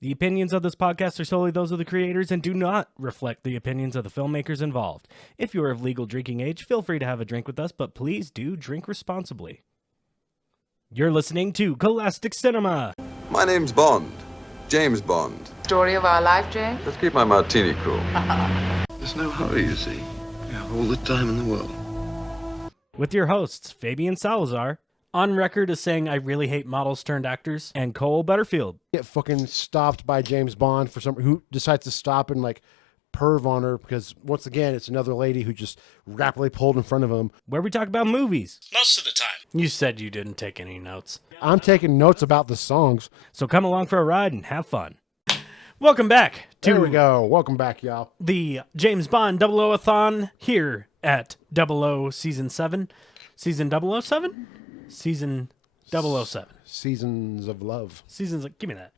The opinions of this podcast are solely those of the creators and do not reflect the opinions of the filmmakers involved. If you are of legal drinking age, feel free to have a drink with us, but please do drink responsibly. You're listening to Cole-astic Cinema. My name's Bond. James Bond. Story of our life, James? Let's keep my martini cool. There's no hurry, you see. You have all the time in the world. With your hosts, Fabian Salazar, on record as saying I really hate models turned actors, and Cole Butterfield. Get fucking stopped by James Bond for some who decides to stop and like perv on her because once again it's another lady who just rapidly pulled in front of him. Where we talk about movies. Most of the time. You said you didn't take any notes. I'm taking notes about the songs. So come along for a ride and have fun. Welcome back to There we go. Welcome back, y'all. the James Bond 00-a-thon here at 00 Season 7. Season 007? Season 007. Seasons of Love. Seasons, give me that.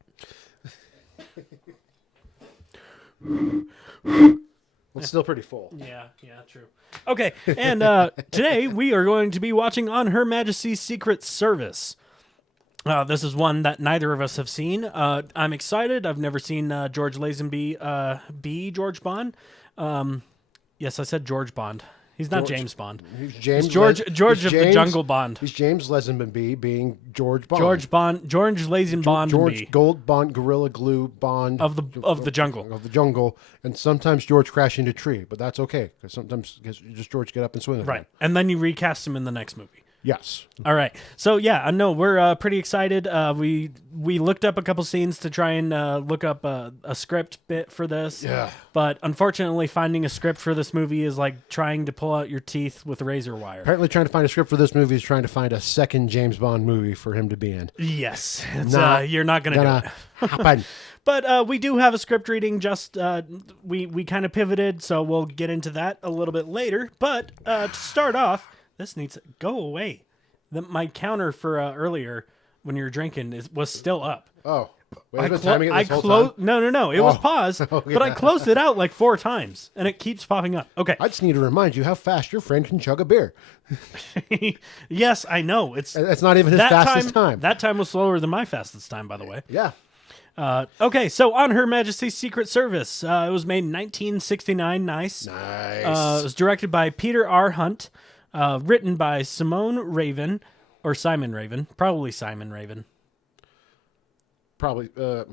It's still pretty full. Yeah, true. Okay, and today we are going to be watching On Her Majesty's Secret Service. This is one that neither of us have seen. I'm excited. I've never seen George Lazenby be George Bond. Yes, I said George Bond. He's not James Bond. He's James. He's George he's of the Jungle Bond. He's James Lazenby being George Bond. George Lazenby. George Gold Bond, Gorilla Glue Bond of the jungle. Of the jungle, and sometimes George crash into a tree, but that's okay because sometimes just George get up and swing. Right, and then you recast him in the next movie. Yes. All right. So yeah, I know we're pretty excited. We looked up a couple scenes to try and look up a script bit for this. Yeah. But unfortunately, finding a script for this movie is like trying to pull out your teeth with razor wire. Apparently, trying to find a script for this movie is trying to find a second James Bond movie for him to be in. Yes. Not you're not going to do it. Happen. But we do have a script reading. Just we kind of pivoted, so we'll get into that a little bit later. But to start off. This needs to go away. My counter for earlier when you were drinking was still up. Oh, wait, I've been timing it this whole time? No. It was paused, but I closed it out like 4 times, and it keeps popping up. Okay. I just need to remind you how fast your friend can chug a beer. Yes, I know. It's not even his fastest time. That time was slower than my fastest time, by the way. Yeah. Okay, so On Her Majesty's Secret Service. It was made in 1969. Nice. Nice. It was directed by Peter R. Hunt. Written by Simone Raven, or Simon Raven. Probably Simon Raven. Probably. I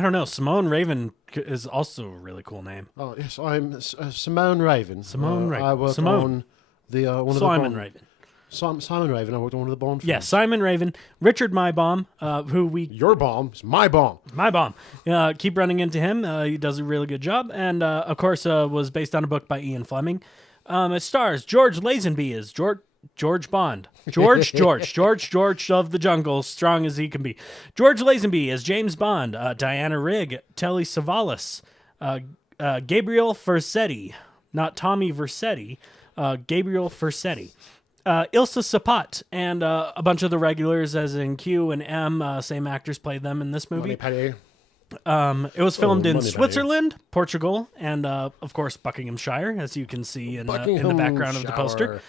don't know. Simone Raven is also a really cool name. Oh, yes, I'm Simone Raven. Simone Raven. I work Simone. on the one of Simon the Raven. Simon Raven. I worked on one of the Bond films. Yeah, Simon Raven. Richard Maibaum, who we... Your bomb is my bomb. Maibaum. Keep running into him. He does a really good job. And, of course, was based on a book by Ian Fleming. It stars George Lazenby as George Bond. George of the jungle, strong as he can be. George Lazenby as James Bond. Diana Rigg, Telly Savalas, Gabriel Vercetti, not Tommy Vercetti, Gabriel Vercetti. Ilsa Sapat and a bunch of the regulars, as in Q and M. Same actors played them in this movie. It was filmed in Switzerland, Portugal, and of course Buckinghamshire, as you can see in the background of the poster.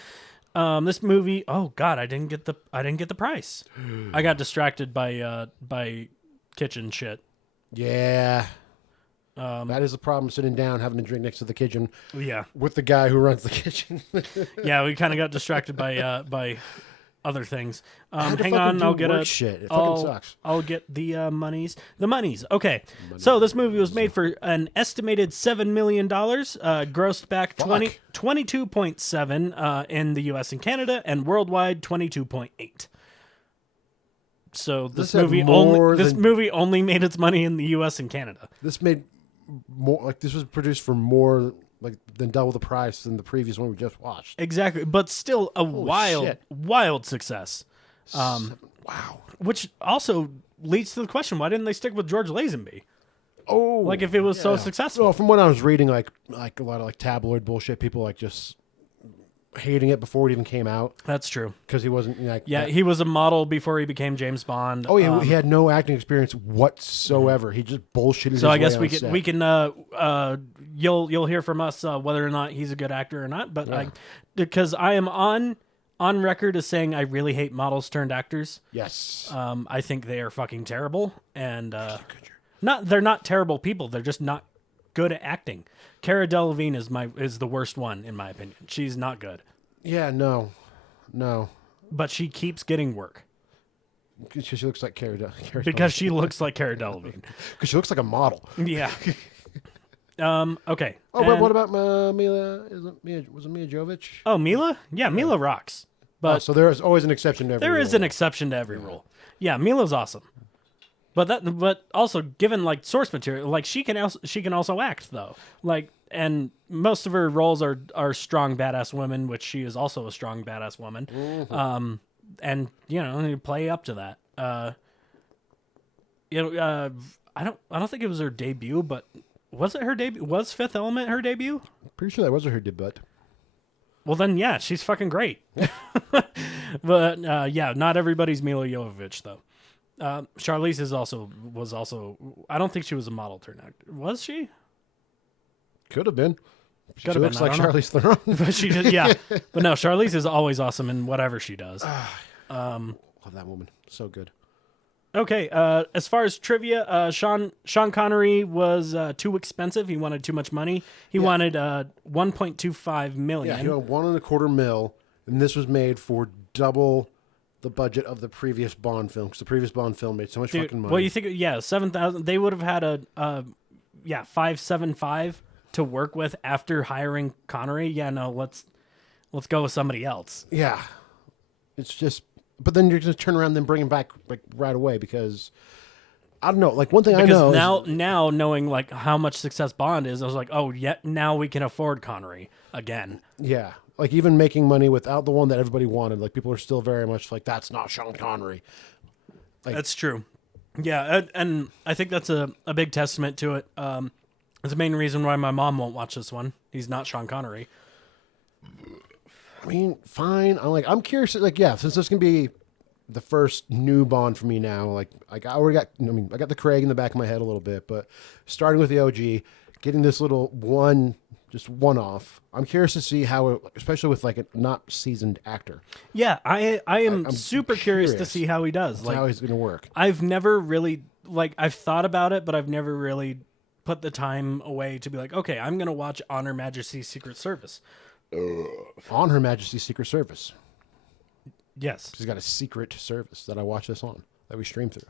This movie, oh god, I didn't get the price. I got distracted by kitchen shit. Yeah. That is a problem, sitting down, having a drink next to the kitchen. Yeah. With the guy who runs the kitchen. Yeah, we kind of got distracted by other things. Hang on, I'll get shit. It fucking sucks. I'll get the monies. The monies. Okay. So this movie was made for an estimated $7 million, grossed back 22.7 in the US and Canada, and worldwide 22.8. So this movie only made its money in the US and Canada. This made more this was produced for more than double the price than the previous one we just watched. Exactly, but still a wild success. Wow. Which also leads to the question: why didn't they stick with George Lazenby? Oh, like if it was so successful. Well, from what I was reading, like a lot of tabloid bullshit, people just hating it before it even came out. That's true. Because he wasn't he was a model before he became James Bond. Oh yeah, he had no acting experience whatsoever. He just bullshitted. So I guess we can you'll hear from us whether or not he's a good actor or not. But because I am on record as saying I really hate models turned actors. Yes. I think they are fucking terrible. And they're not terrible people. They're just not good at acting. Cara Delevingne is the worst one in my opinion. She's not good. Yeah, no. But she keeps getting work She looks like Cara because she looks like Cara Delevingne. Because she looks like a model. Yeah. Okay. Oh, but And- what about Mila? Was it Mila Jovovich? Oh, Mila? Yeah, Mila rocks. But So there is always an exception to every there is rule. an exception to every rule. Yeah, Mila's awesome. But also given like source material, like she can also act though. Like, and most of her roles are strong badass women, which she is also a strong badass woman. Mm-hmm. And you play up to that. I don't think it was her debut, but was it her debut? Was Fifth Element her debut? Pretty sure that was her debut. Well, then, yeah, she's fucking great. But, yeah, not everybody's Mila Jovovich, though. Charlize was also... I don't think she was a model turn actor. Was she? Could have been. She Could have looks been, like I don't know. Charlize Theron. But she did, yeah. But no, Charlize is always awesome in whatever she does. Love that woman. So good. Okay, as far as trivia, Sean Connery was too expensive. He wanted too much money. He wanted $1.25 million. Yeah, he won $1.25 million, and this was made for double the budget of the previous Bond film, because the previous Bond film made so much fucking money. Well, you think, 7,000. They would have had a 575 to work with after hiring Connery. Yeah, no, let's go with somebody else. Yeah. It's just... But then you're going to turn around and then bring him back like right away because... I don't know. Like, one thing I know Because is... now knowing like how much success Bond is, I was like, oh, yeah, now we can afford Connery again. Yeah. Like, even making money without the one that everybody wanted, like, people are still very much like, that's not Sean Connery. That's true. Yeah, and I think that's a big testament to it. It's the main reason why my mom won't watch this one. He's not Sean Connery. I mean, fine. I'm curious. Like, yeah, since this can be the first new Bond for me now, like I already got, I got the Craig in the back of my head a little bit, but starting with the OG, getting this little one off. I'm curious to see how it, especially with like a not seasoned actor, Yeah, I am I'm super curious to curious. see how he does. Like, how he's going to work. I've never really I've thought about it, but I've never really put the time away to be like, okay, I'm gonna watch On Her Majesty's Secret Service. On Her Majesty's Secret Service. Yes. She's got a secret service that I watch this on, that we stream through.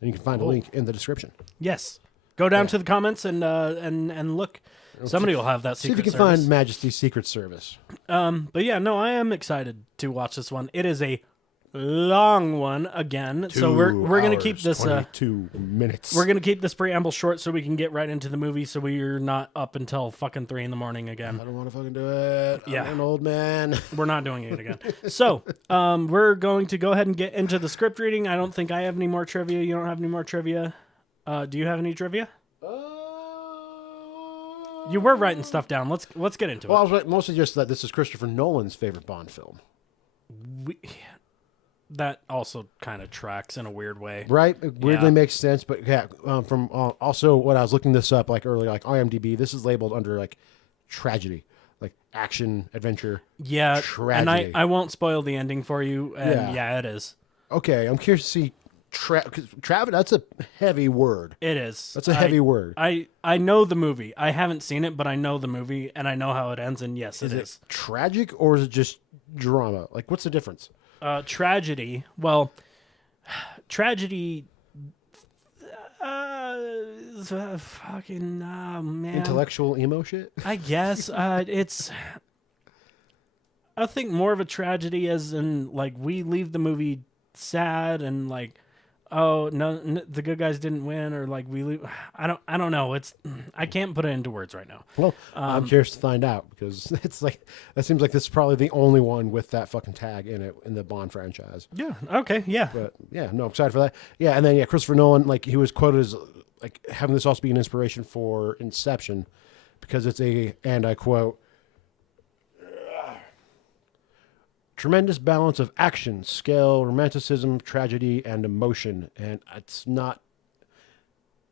And you can find a link in the description. Yes. Go down to the comments and look. Somebody will have that See if secret you can service. find Majesty's Secret Service. But yeah, no, I am excited to watch this one. It is a long one again, so we're gonna keep this 22 minutes. we're gonna keep this preamble short so we can get right into the movie, so we're not up until fucking 3 a.m. again. I don't want to fucking do it. Yeah. I'm an old man. We're not doing it again. So we're going to go ahead and get into the script reading. I don't think I have any more trivia. You don't have any more trivia. Do you have any trivia? You were writing stuff down. Let's get into Well, I it. was right, mostly just that this is Christopher Nolan's favorite Bond film. That also kind of tracks in a weird way. Right? It weirdly Yeah. makes sense, but yeah, from also when I was looking this up like earlier, like IMDb, this is labeled under like tragedy, like action, adventure. Yeah, Tragedy. and I won't spoil the ending for you. And Yeah. yeah, it is. Okay, I'm curious to see that's a heavy word. It is. That's a heavy word. I know the movie. I haven't seen it, but I know the movie, and I know how it ends. And yes, Is it it is. tragic or is it just drama? Like, what's the difference? Tragedy. Well, tragedy. Fucking man. Intellectual emo shit? I guess it's. I think more of a tragedy, as in like we leave the movie sad and like, oh no, the good guys didn't win, or like we leave. I don't know. It's I can't put it into words right now. Well, I'm curious to find out because it's like that seems like this is probably the only one with that fucking tag in it in the Bond franchise. Yeah. Okay. Yeah. But yeah, no, I'm excited for that. Yeah, and then yeah, Christopher Nolan, like he was quoted as like having this also be an inspiration for Inception because it's and I quote, tremendous balance of action, scale, romanticism, tragedy, and emotion. And it's not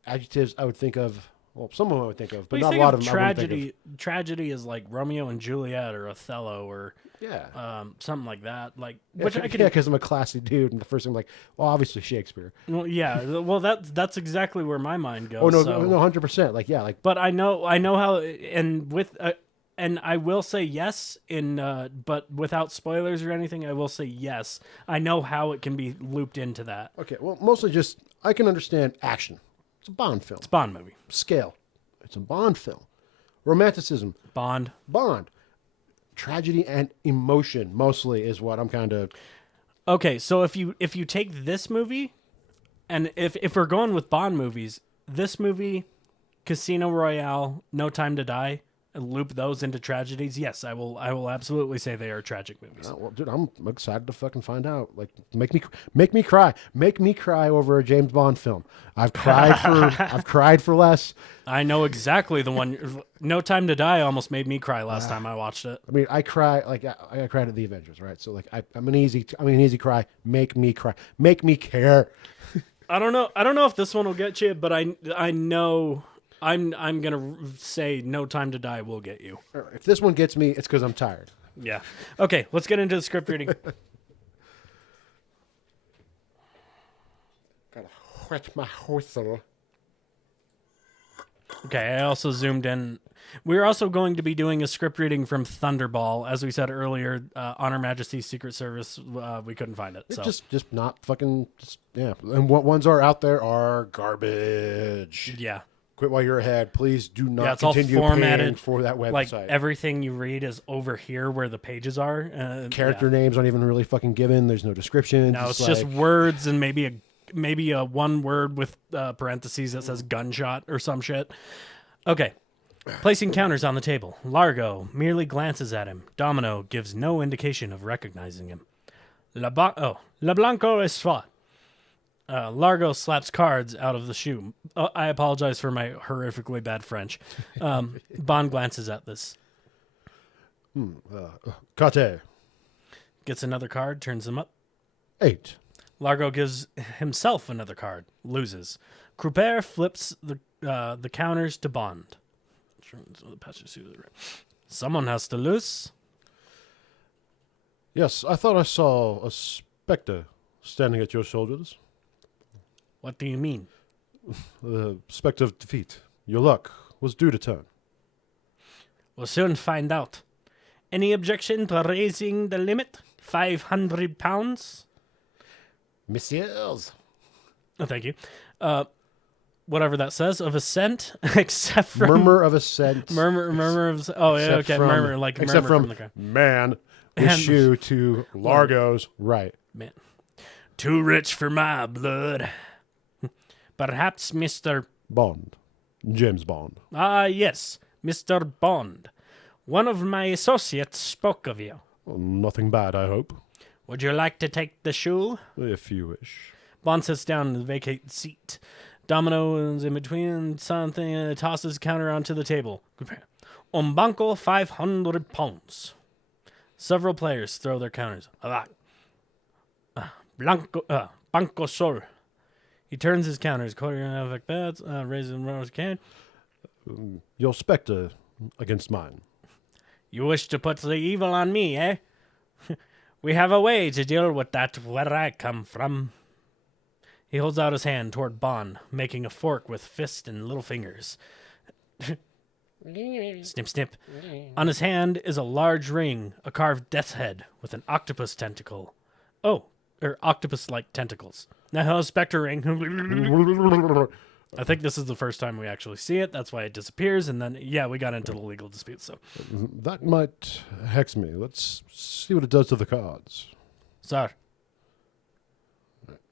adjectives I would think of Well, some of them I would think of, but Well, not you a think lot of of them. I wouldn't think tragedy. Tragedy is like Romeo and Juliet or Othello or of. Yeah. something like that. Like, Yeah, which I could. because I'm a classy dude, and the first thing I'm like, well, obviously Shakespeare. Well, yeah. Well, that's exactly where my mind goes. Oh no, so. no, 100%. Like, yeah, like But I know how, and with, and I will say yes but without spoilers or anything, I will say yes. I know how it can be looped into that. okay. Well, mostly just I can understand action. It's a Bond film. Bond movie. Scale. It's a Bond film. Romanticism. Bond. Bond. Tragedy and emotion mostly is what I'm kind of. Okay, so if you take this movie, and if we're going with Bond movies, this movie, Casino Royale, No Time to Die, and loop those into tragedies, yes, I will absolutely say they are tragic movies. Well, dude, I'm excited to fucking find out. Like, make me cry over a James Bond film. I've cried for less. I know exactly the one. No Time to Die almost made me cry last time I watched it. I mean, I cried at the Avengers, right? So like, I'm an easy cry. Make me cry. Make me care. I don't know if this one will get you, but I know I'm gonna say No Time to Die will get you. If this one gets me, it's because I'm tired. Yeah. Okay, let's get into the script reading. Gotta wet my whistle. Okay, I also zoomed in. We're also going to be doing a script reading from Thunderball, as we said earlier. On Her Majesty's Secret Service, we couldn't find it. So Just not fucking. Yeah, and what ones are out there are garbage. yeah. Quit while you're ahead. Please do not It's all continue formatted paying for that website. Like everything you read is over here where the pages are. Character names aren't even really fucking given. There's no description. No, it's just words and maybe a one word with parentheses that says gunshot or some shit. Okay. Placing counters on the table. Largo merely glances at him. Domino gives no indication of recognizing him. La Blanco es fat. Largo slaps cards out of the shoe. I apologize for my horrifically bad French. Bond glances at this. Kate. Gets another card, turns them up. 8. Largo gives himself another card. Loses. Crouper flips the counters to Bond. Someone has to lose. Yes, I thought I saw a specter standing at your shoulders. What do you mean? The specter of defeat. Your luck was due to turn. We'll soon find out. Any objection to raising the limit? £500? Messieurs. Oh, thank you. Whatever that says, of assent, except from... Murmur of assent. Murmur of... Oh, yeah, Except okay, from- murmur, like except murmur from from the crowd. man, And- issue to Largo's right. Man. Too rich for my blood. Perhaps Mr. Bond. James Bond. Yes, Mr. Bond. One of my associates spoke of you. Nothing bad, I hope. Would you like to take the shoe? If you wish. Bond sits down in the vacant seat. Domino is in between something, tosses the counter onto the table. Un banco, £500. Several players throw their counters. Banco Sol. He turns his counters, quarter avec bets, raises and rolls can. Your specter against mine. You wish to put the evil on me, eh? We have a way to deal with that where I come from. He holds out his hand toward Bond, making a fork with fist and little fingers. Snip, snip. On his hand is a large ring, a carved death's head with an octopus tentacle. Oh, or octopus-like tentacles. Now, specter ring. I think this is the first time we actually see it. That's why it disappears. And then, yeah, we got into the legal dispute. So, That might hex me. Let's see what it does to the cards. sorry.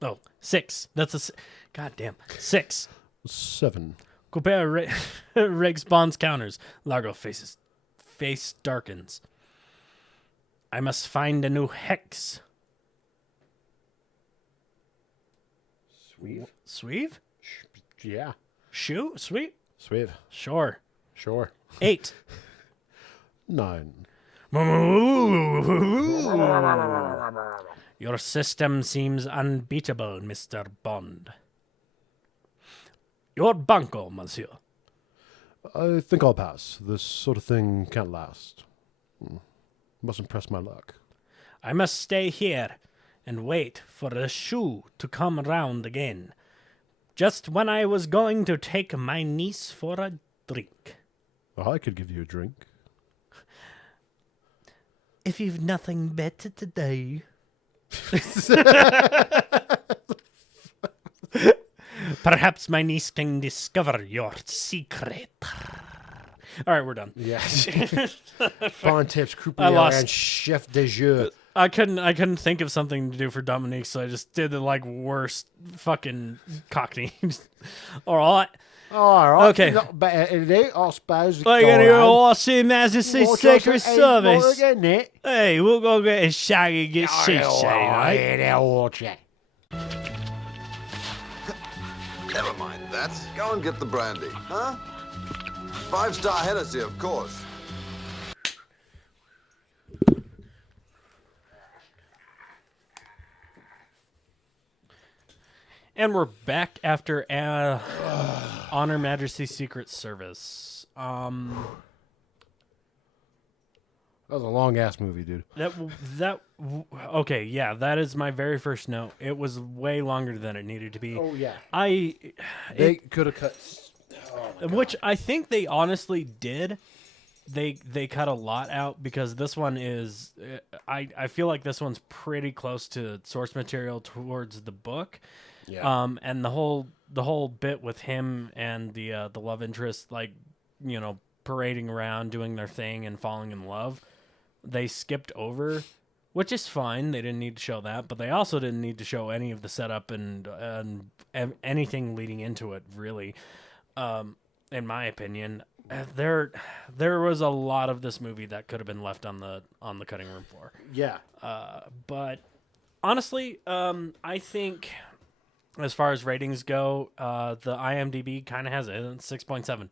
Oh, 6. That's a... God damn. 6. 7. Couper rigs Bond's counters. Largo face darkens. I must find a new hex. Sweeve? Yeah. Shoe? Sweet? Sweet. Sure. Sure. 8. 9. Your system seems unbeatable, Mr. Bond. Your banco, monsieur. I think I'll pass. This sort of thing can't last. Mustn't press my luck. I must stay here and wait for the shoe to come round again. Just when I was going to take my niece for a drink. Oh, I could give you a drink. If you've nothing better to do. Perhaps my niece can discover your secret. All right, we're done. Yeah. Bond tips, I croupier, lost. and chef de jeu. I couldn't think of something to do for Dominique, so I just did the worst fucking Cockney. All right. All right. Okay. Not bad, is it? I suppose. We're gonna go watch the Majesty Secret Service. It? Hey, we'll go get a shaggy, get shit, right? Never mind that. Go and get the brandy, huh? 5-star Hennessy, of course. And we're back after Honor Majesty Secret Service. That was a long ass movie, dude. Okay, yeah, that is my very first note. It was way longer than it needed to be. Oh yeah. They could have cut. which I think they honestly did. They cut a lot out because this one is I feel like this one's pretty close to source material towards the book. Yeah. And the whole bit with him and the love interest, parading around doing their thing and falling in love, they skipped over, which is fine. They didn't need to show that, but they also didn't need to show any of the setup and anything leading into it, really. In my opinion, there was a lot of this movie that could have been left on the cutting room floor. Yeah. But honestly, I think as far as ratings go, the IMDb kind of has it. It's 6.7.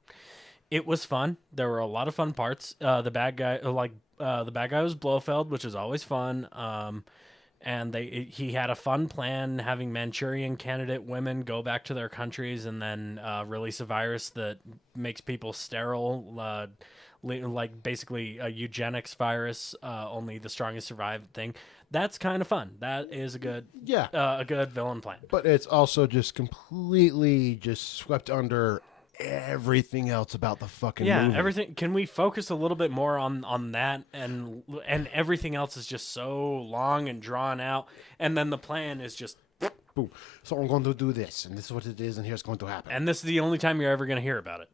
It was fun. There were a lot of fun parts. The bad guy was Blofeld, which is always fun. And he had a fun plan, having Manchurian candidate women go back to their countries and then release a virus that makes people sterile, like basically a eugenics virus, only the strongest survive thing. That's kind of fun. That is a good villain plan. But it's also just completely just swept under everything else about the fucking movie. Everything. Can we focus a little bit more on that? And everything else is just so long and drawn out, and then the plan is just boom. So I'm going to do this, and this is what it is, and here's going to happen. and this is the only time you're ever going to hear about it.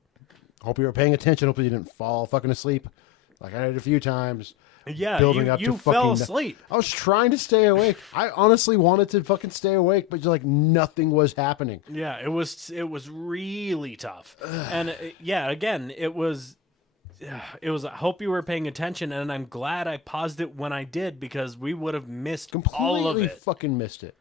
Hope you were paying attention. Hopefully you didn't fall fucking asleep, like I did a few times. Yeah, building up you to fell fucking asleep. I was trying to stay awake. I honestly wanted to fucking stay awake, but like nothing was happening. Yeah, it was really tough. And again, it was I hope you were paying attention, and I'm glad I paused it when I did, because we would have missed all of Completely it. fucking missed it.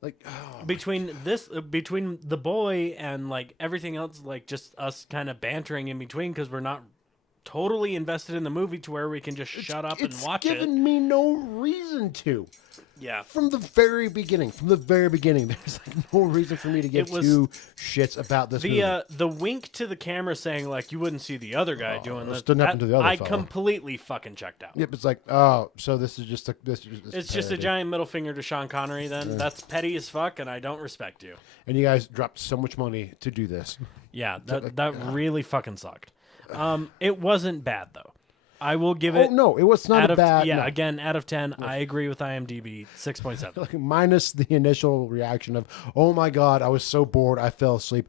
Like Between the boy and like everything else, like just us kind of bantering in between, because we're not totally invested in the movie to where we can just shut up and watch it. It's given me no reason to. Yeah. From the very beginning, there's like no reason for me to give two shits about this movie. The wink to the camera saying like you wouldn't see the other guy doing this. didn't happen to the other I fella. completely fucking checked out. Yep, it's like, oh, so this is just It's just a giant middle finger to Sean Connery. Then that's petty as fuck, and I don't respect you. And you guys dropped so much money to do this. Yeah, that really fucking sucked. It wasn't bad though. I will give it. Oh no, it was not bad. Yeah, no. again, out of 10, I agree with IMDb, 6.7. Like, minus the initial reaction of, oh my god, I was so bored, I fell asleep.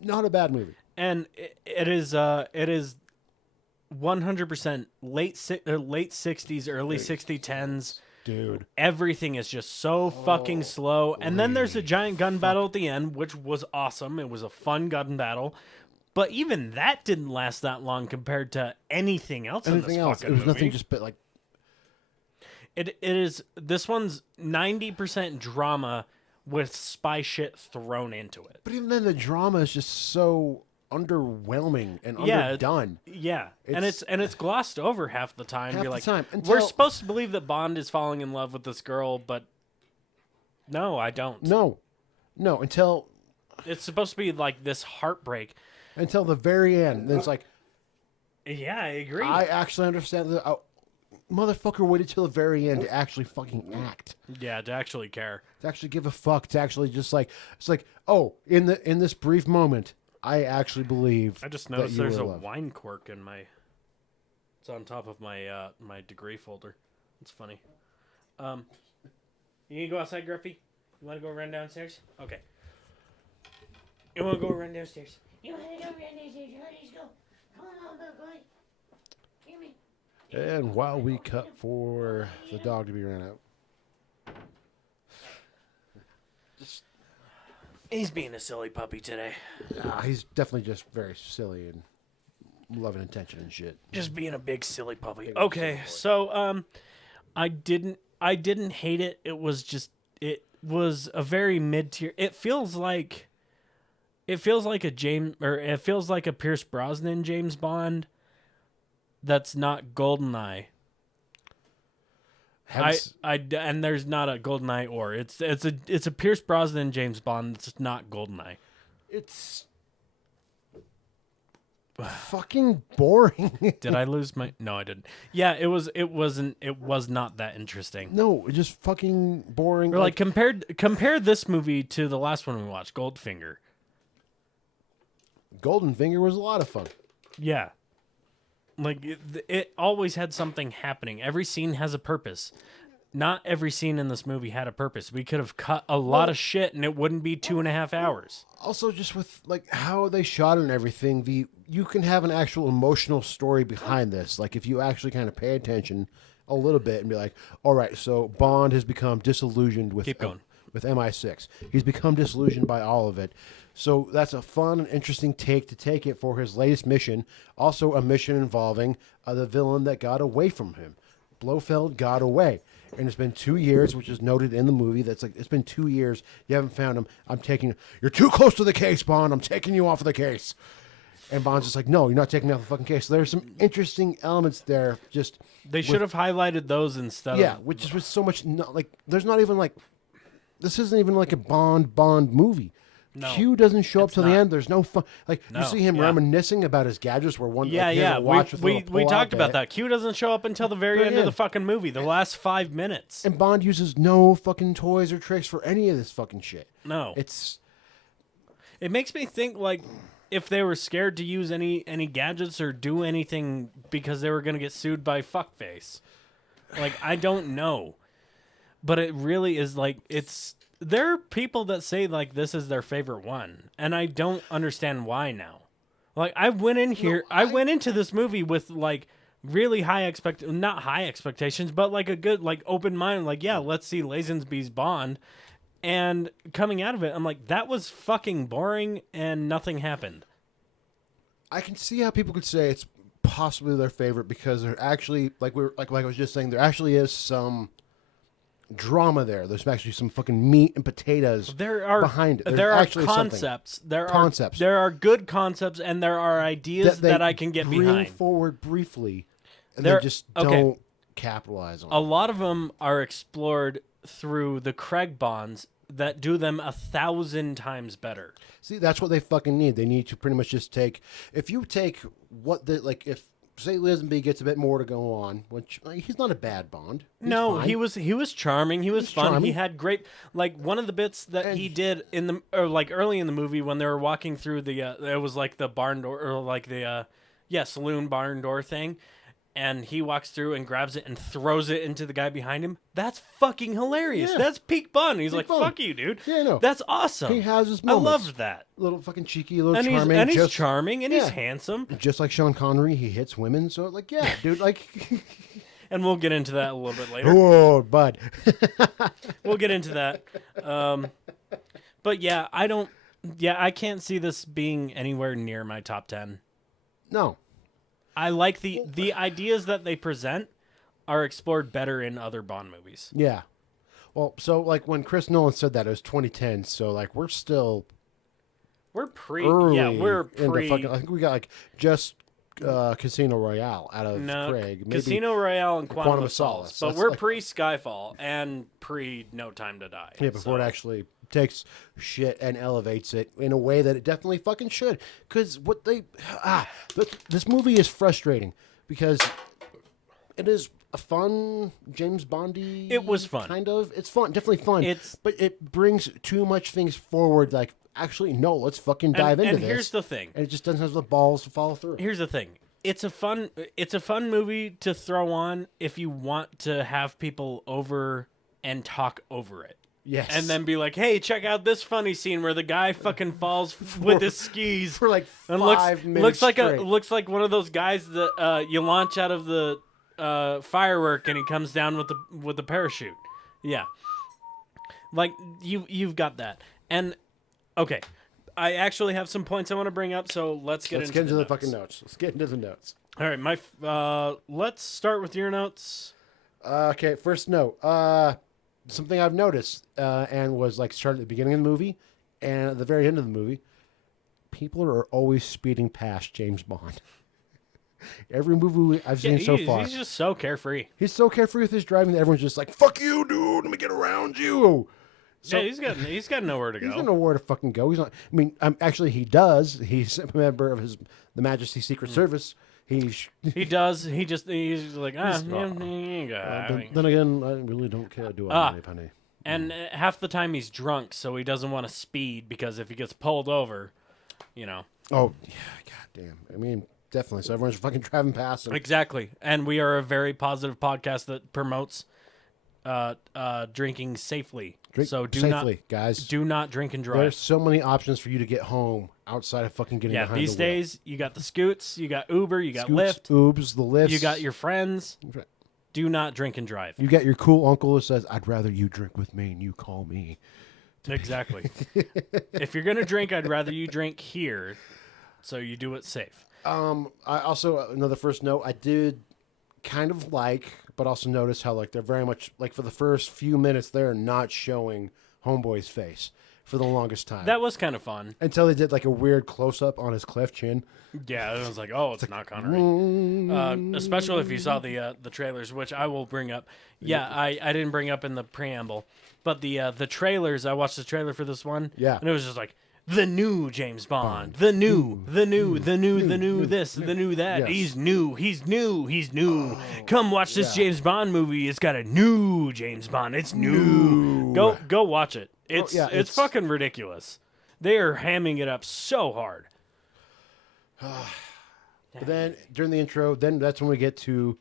Not a bad movie. And it is 100% late 60s, early 60s, dude. Everything is just so fucking slow. And then there's a giant gun battle at the end, which was awesome. It was a fun gun battle. But even that didn't last that long compared to anything else in this fucking It was movie. nothing just but like... It is... This one's 90% drama with spy shit thrown into it. But even then, the drama is just so underwhelming and underdone. Yeah, and it's glossed over half the time. Half You're the like, time, we're supposed to believe that Bond is falling in love with this girl, but no, I don't. No, until... It's supposed to be like this heartbreak. until the very end. And then it's like, Yeah, I agree. I actually understand that. Motherfucker waited till the very end to actually fucking act. Yeah, to actually care. To actually give a fuck. To actually just like, it's like, oh, in this brief moment, I actually believe. I just that noticed you there's a were loved. wine cork in my. It's on top of my my degree folder. It's funny. You gonna go outside, Gruffy? You want to go run downstairs? Okay. You want to go run downstairs? You want to go run downstairs? Let's go. Come on, little boy. Hear me. And while we cut for the dog to be ran out. He's being a silly puppy today. He's definitely just very silly and loving attention and shit. Just being a big silly puppy. Okay, so I didn't hate it. It was a very mid tier. It feels like a Pierce Brosnan James Bond. That's not GoldenEye. And there's not a GoldenEye or it's a Pierce Brosnan James Bond. That's not GoldenEye. It's fucking boring. Did I lose my? No, I didn't. Yeah, it was not that interesting. No, it's just fucking boring. Or like compare this movie to the last one we watched, Goldfinger. Goldenfinger was a lot of fun. Yeah. Like, it always had something happening. Every scene has a purpose. Not every scene in this movie had a purpose. We could have cut a lot of shit and it wouldn't be 2.5 hours. Also, just with like how they shot it and everything, you can have an actual emotional story behind this. Like if you actually kind of pay attention a little bit and be like, all right, so Bond has become disillusioned with Keep going. With MI6. He's become disillusioned by all of it. So that's a fun and interesting take to take it for his latest mission. Also a mission involving the villain that got away from him. Blofeld got away. And it's been 2 years, which is noted in the movie. That's like, it's been 2 years. You haven't found him. You're too close to the case, Bond. I'm taking you off of the case. And Bond's just like, no, you're not taking me off the fucking case. So there's some interesting elements there. Just They should have highlighted those instead. Yeah, which is with so much, there's not even like, this isn't even like a Bond movie. No, Q doesn't show up till the not. end. There's no fun. Like you see him reminiscing about his gadgets, where one. Yeah, like, he has a watch with a we little we pull-out talked about bit. that. Q doesn't show up until the very end of the fucking movie, the last 5 minutes. And Bond uses no fucking toys or tricks for any of this fucking shit. No. It makes me think like if they were scared to use any gadgets or do anything because they were going to get sued by Fuckface. Like, I don't know. But it really is like, there are people that say like this is their favorite one, and I don't understand why now. Like, I went into this movie with like really not high expectations, but like a good, like, open mind, like, yeah, let's see Lazenby's Bond. And coming out of it, I'm like, that was fucking boring and nothing happened. I can see how people could say it's possibly their favorite because they're actually like I was just saying, there actually is some drama there. There's actually some fucking meat and potatoes behind it. There are concepts. There are good concepts, and there are ideas that I can get behind. Bring forward briefly, and they just don't capitalize on. A lot of them are explored through the Craig Bonds that do them 1,000 times better. See, that's what they fucking need. They need to pretty much just take. If you take what the if. Say Lazenby gets a bit more to go on, which he's not a bad Bond. He's fine. he was charming. He was fun. Charming. He had great, like, one of the bits that he did like early in the movie when they were walking through the it was like the barn door or like the saloon barn door thing, and he walks through and grabs it and throws it into the guy behind him. That's fucking hilarious. Yeah. That's peak Bond. He's like, Bond. fuck you, dude. Yeah, no. That's awesome. He has his I moments. loved that. Little fucking cheeky, little And charming. he's charming and he's handsome. Just like Sean Connery, he hits women. So like, yeah, dude, like. And we'll get into that a little bit later. Oh, bud. We'll get into that. But yeah, I can't see this being anywhere near my top 10. No. I like the ideas that they present are explored better in other Bond movies. Yeah. Well, so like when Chris Nolan said that, it was 2010. So like we're still early. Yeah, we're pre. I think we got like just Casino Royale out of Craig. Maybe Casino Royale and Quantum of Solace. But That's we're like, pre Skyfall and pre No Time to Die. Yeah, before it actually takes shit and elevates it in a way that it definitely fucking should. Because this movie is frustrating because it is a fun James Bondy. It was fun. Kind of. It's fun. Definitely fun. But it brings too much things forward. Like, actually, no, let's fucking dive into this. And here's the thing. And it just doesn't have the balls to follow through. Here's the thing. It's a fun movie to throw on if you want to have people over and talk over it. Yes. And then be like, hey, check out this funny scene where the guy fucking falls with his skis for like 5 minutes looks like one of those guys that you launch out of the firework and he comes down with the parachute. Yeah. Like you've got that. And okay, I actually have some points I want to bring up, so let's get into the fucking notes. Let's get into the notes. All right, let's start with your notes. Okay, first note. Something I've noticed and was like started at the beginning of the movie and at the very end of the movie, people are always speeding past James Bond. Every movie I've seen so far. He's just so carefree. He's so carefree with his driving that everyone's just like, fuck you, dude, let me get around you. So, yeah, he's got nowhere to go. He's got nowhere to fucking go. He's not. I mean, actually, he does. He's a member of the Majesty Secret Service. He does. He's like, then again, I really don't care, do I, Penny? And half the time he's drunk, so he doesn't want to speed because if he gets pulled over, you know. Oh, yeah, goddamn. I mean, definitely. So everyone's fucking driving past him. Exactly. And we are a very positive podcast that promotes drinking safely. Guys. Do not drink and drive. There's so many options for you to get home outside of fucking getting behind the wheel. These days, you got the Scoots, you got Uber, you got Lyft. Ubers, the Lyfts. You got your friends. Do not drink and drive. You got your cool uncle who says, I'd rather you drink with me and you call me. Exactly. If you're going to drink, I'd rather you drink here so you do it safe. I also, another first note, I did kind of like, but also notice how like they're very much like for the first few minutes they're not showing Homeboy's face for the longest time. That was kind of fun until they did like a weird close up on his cleft chin. Yeah, it was like, oh, it's not Connery. Especially if you saw the trailers, which I will bring up. Yeah, I didn't bring up in the preamble, but the trailers. I watched the trailer for this one. Yeah, and it was just like the new James Bond, the new this, the new that. Yes. He's new. Come watch this James Bond movie. It's got a new James Bond. It's new. Go watch it. It's fucking ridiculous. They are hamming it up so hard. But then during the intro, then that's when we get to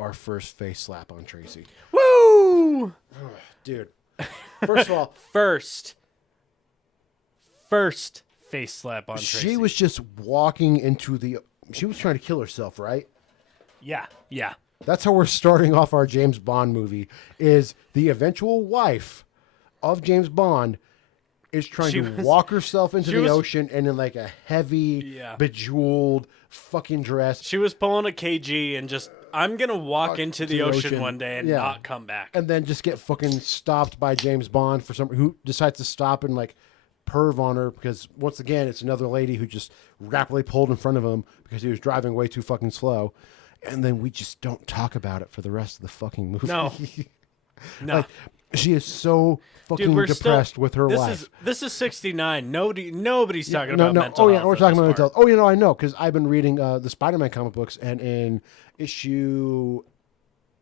our first face slap on Tracy. Woo! Dude. First of all, first face slap on Tracy. She was just walking into she was trying to kill herself, right? Yeah. That's how we're starting off our James Bond movie, is the eventual wife of James Bond is trying to walk herself into the ocean and in like a heavy, bejeweled fucking dress. She was pulling a KG and just, I'm going to walk into the ocean one day and not come back. And then just get fucking stopped by James Bond who decides to stop and like perv on her because once again, it's another lady who just rapidly pulled in front of him because he was driving way too fucking slow. And then we just don't talk about it for the rest of the fucking movie. No. Like, she is so fucking depressed with her life. This is 69. Nobody's talking about mental health. Oh, yeah, we're talking about mental health. Oh, you know, I know, because I've been reading the Spider-Man comic books, and in issue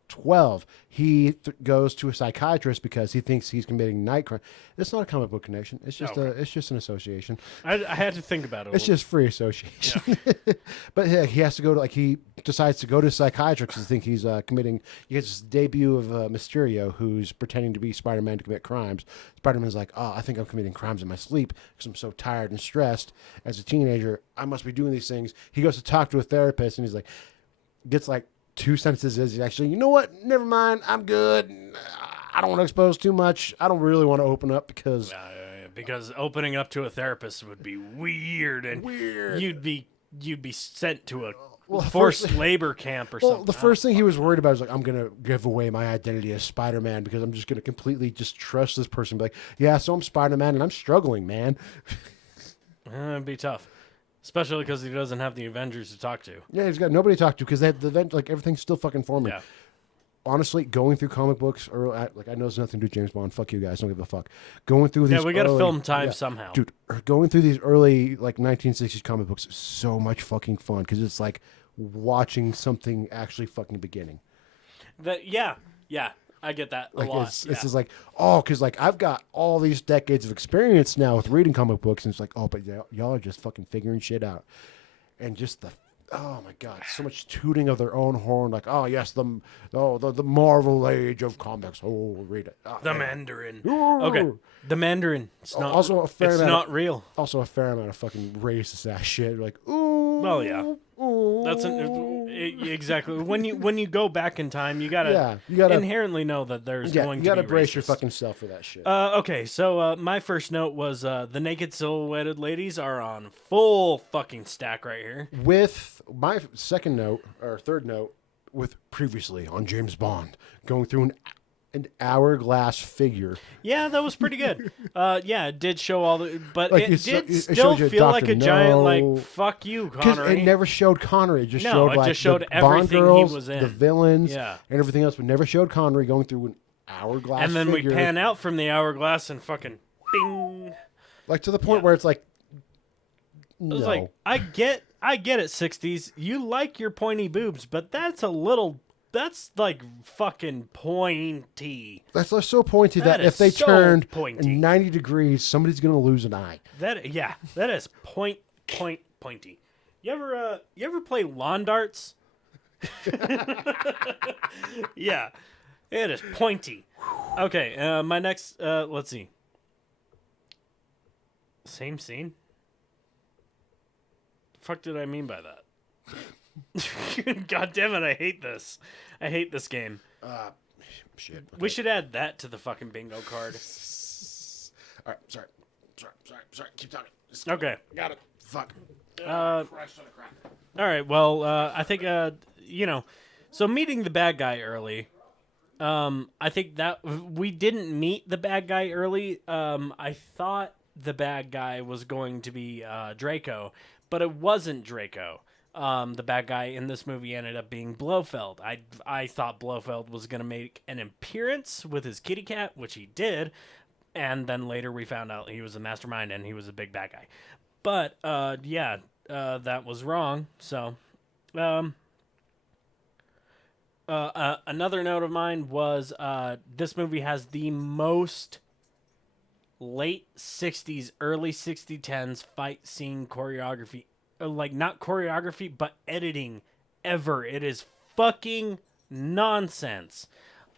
12, he goes to a psychiatrist because he thinks he's committing night crime. It's not a comic book connection. It's just it's just an association. I had to think about it. It's just free association. Yeah. But yeah, he has to go to he decides to go to a psychiatrist because he thinks he's committing. He gets this debut of Mysterio, who's pretending to be Spider-Man to commit crimes. Spider-Man's like, oh, I think I'm committing crimes in my sleep because I'm so tired and stressed as a teenager. I must be doing these things. He goes to talk to a therapist, and he's like, gets like 2 sentences is actually, you know what? Never mind. I'm good. I don't want to expose too much. I don't really want to open up because opening up to a therapist would be weird and you'd be sent to a forced labor camp or something. The first thing he was worried about is like, I'm going to give away my identity as Spider-Man because I'm just going to completely just trust this person. Be like, yeah, so I'm Spider-Man and I'm struggling, man. It'd be tough. Especially because he doesn't have the Avengers to talk to. Yeah, he's got nobody to talk to because they have the event, like everything's still fucking forming. Yeah. honestly, going through comic books, or like I know there's nothing to do with James Bond. Fuck you guys, don't give a fuck. Going through these, Yeah, we got to film time somehow, dude. Going through these early like 1960s comic books is so much fucking fun because it's like watching something actually fucking beginning. Yeah, I get that a lot. It's just like, oh, because like I've got all these decades of experience now with reading comic books, and it's like, oh, but y'all are just fucking figuring shit out, and just oh my god, so much tooting of their own horn, like, oh yes, the Marvel Age of comics. Oh, read it. Oh, the yeah. Mandarin. Ooh. Okay, the Mandarin. It's not. Also a fair it's amount not of, real. Also a fair amount of fucking racist ass shit. Like, ooh. Well, yeah. Ooh. That's exactly when you go back in time, you gotta inherently know that there's going to be you gotta brace racist. your fucking self for that shit. Okay, so my first note was the naked silhouetted ladies are on full fucking stack right here. With my second note or third note, with previously on James Bond, going through an hourglass figure. Yeah, that was pretty good. Yeah, it did show all the, but Like, it did it still showed you feel like Dr. a giant, No. like, fuck you, Because Connery. it never showed Connery. It just No, showed it like just showed the Bond everything he girls, was in. the villains, Yeah. and everything else, but never showed Connery going through an hourglass And then figure. we pan out from the hourglass and fucking bing. Like to the point Yeah. where it's like, It no. was like, I get it, 60s. You like your pointy boobs, but that's like fucking pointy. That's so pointy That that if they is so turned pointy. 90 degrees, somebody's gonna lose an eye. That is pointy. You ever play lawn darts? Yeah, it is pointy. Okay, my next, let's see. Same scene? The fuck did I mean by that? God damn it, I hate this. I hate this game. Shit. Okay. We should add that to the fucking bingo card. All right. Sorry. Keep talking. Okay. Got it. Fuck. All right. Well, I think so meeting the bad guy early. I think that we didn't meet the bad guy early. I thought the bad guy was going to be Draco, but it wasn't Draco. The bad guy in this movie ended up being Blofeld. I thought Blofeld was going to make an appearance with his kitty cat, which he did, and then later we found out he was a mastermind and he was a big bad guy. But that was wrong. So, another note of mine was this movie has the most late 60s, early 60s fight scene choreography. Like, not choreography, but editing ever. It is fucking nonsense.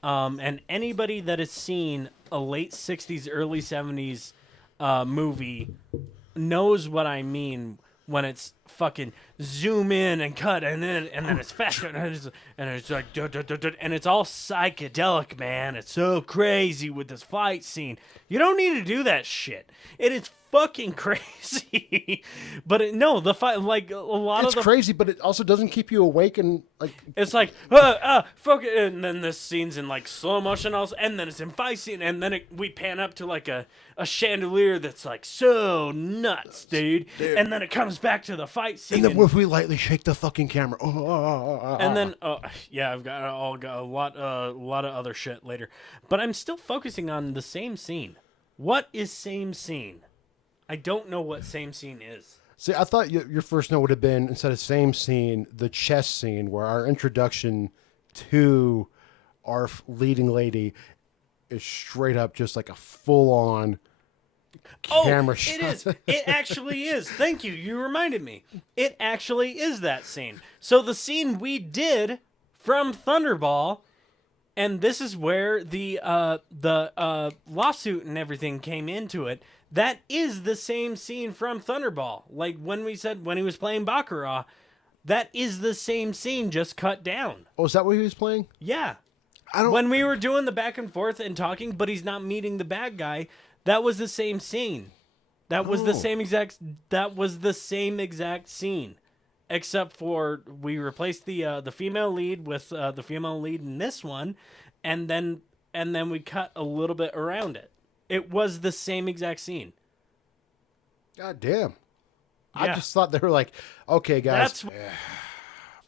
And anybody that has seen a late 60s, early 70s movie knows what I mean when it's fucking zoom in and cut and then it's fast and it's like and it's all psychedelic, man. It's so crazy with this fight scene. You don't need to do that shit. It is fucking crazy. But the fight, like a lot It's of the crazy, but it also doesn't keep you awake and like. it's like fuck it, and then this scene's in like slow motion also, and then it's in fight scene, and then we pan up to like a chandelier that's like so nuts, dude. And then it comes back to the fight scene, And then if we lightly shake the fucking camera, and then I've got a lot of other shit later, but I'm still focusing on the same scene. What is same scene? I don't know what same scene is. See, I thought your first note would have been, instead of same scene, the chess scene, where our introduction to our leading lady is straight up just like a full-on camera shot. It is. It actually is. Thank you. You reminded me. It actually is that scene. So the scene we did from Thunderball, and this is where the lawsuit and everything came into it. That is the same scene from Thunderball. Like when we said when he was playing Baccarat, that is the same scene, just cut down. Oh, is that what he was playing? Yeah. I don't. When we were doing the back and forth and talking, but he's not meeting the bad guy, that was the same scene. That was the same exact. That was the same exact scene, except for we replaced the female lead with the female lead in this one, and then we cut a little bit around it. It was the same exact scene. God damn. I Yeah. just thought they were like, okay, guys. That's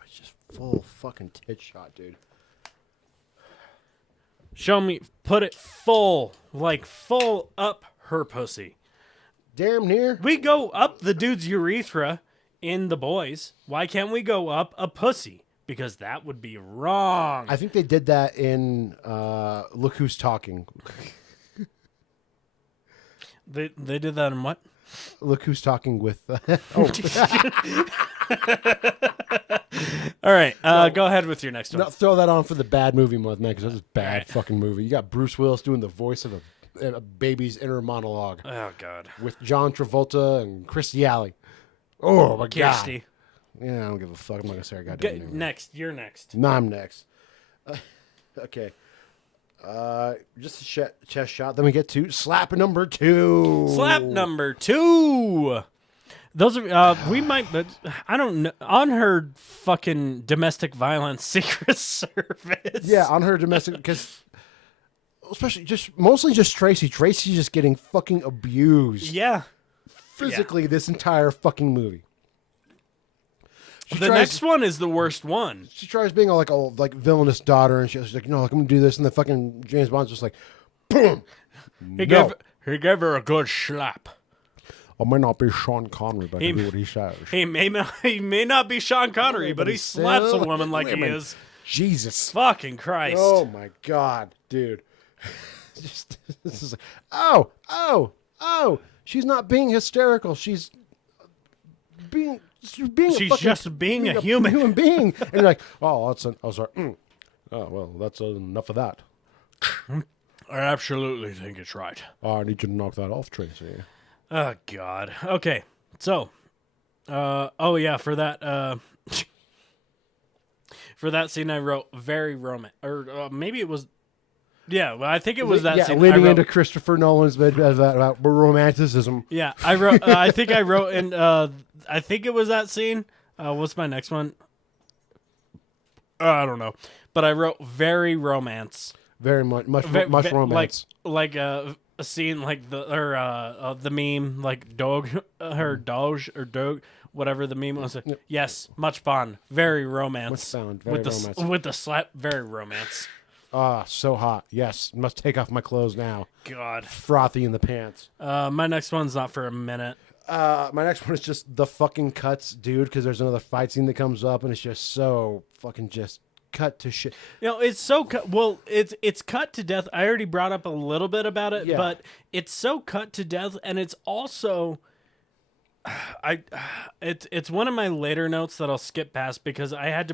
It's just full fucking tit shot, dude. Show me, put it full up her pussy. Damn near. We go up the dude's urethra in The Boys. Why can't we go up a pussy? Because that would be wrong. I think they did that in Look Who's Talking. They did that in what? Look Who's Talking with... All right, go ahead with your next one. No, throw that on for the bad movie month, man, because that's a bad Right. fucking movie. You got Bruce Willis doing the voice of a baby's inner monologue Oh, God. with John Travolta and Christy Alley. Oh, my Kirsty. God. Yeah, I don't give a fuck. I'm not going to say her goddamn Get, name. next, you're next. No, I'm next. Okay. Just a chest shot. Then we get to slap number 2. Slap number 2. Those are we might, but I don't know. On her fucking domestic violence Secret Service. Yeah, on her domestic, because especially mostly just Tracy. Tracy's just getting fucking abused Yeah. physically this entire fucking movie. The next one is the worst one. She tries being a villainous daughter, and she's like, no, like, I'm gonna do this, and then fucking James Bond's just like, boom. He gave her a good slap. I might not be Sean Connery, but I can do what he says. He may not be Sean Connery, but he slaps a woman like he is. Jesus. Fucking Christ. Oh my God, dude. This is like, oh. She's not being hysterical. She's being just being a human. human being. And you're like, oh, sorry. Oh, well, that's enough of that. I absolutely think it's right. Oh, I need you to knock that off, Tracy. Oh, God. Okay. So, for that, for that scene I wrote very romantic, or maybe it was, well, I think it was that scene. Leading into Christopher Nolan's bit about romanticism. Yeah, I wrote, I think I wrote in, I think it was that scene. What's my next one? I don't know. But I wrote very romance. Very much romance. Like a scene like the meme, like dog, her doge or dog, whatever the meme was. Yes, much fun, very romance. Much fun, very romance. With the slap, very romance. Ah, so hot. Yes, must take off my clothes now. God, frothy in the pants. My next one's not for a minute. My next one is just the fucking cuts, dude, because there's another fight scene that comes up, and it's just so fucking just cut to shit. You know, it's so it's cut to death. I already brought up a little bit about it, but it's so cut to death, and it's also it's one of my later notes that I'll skip past because I had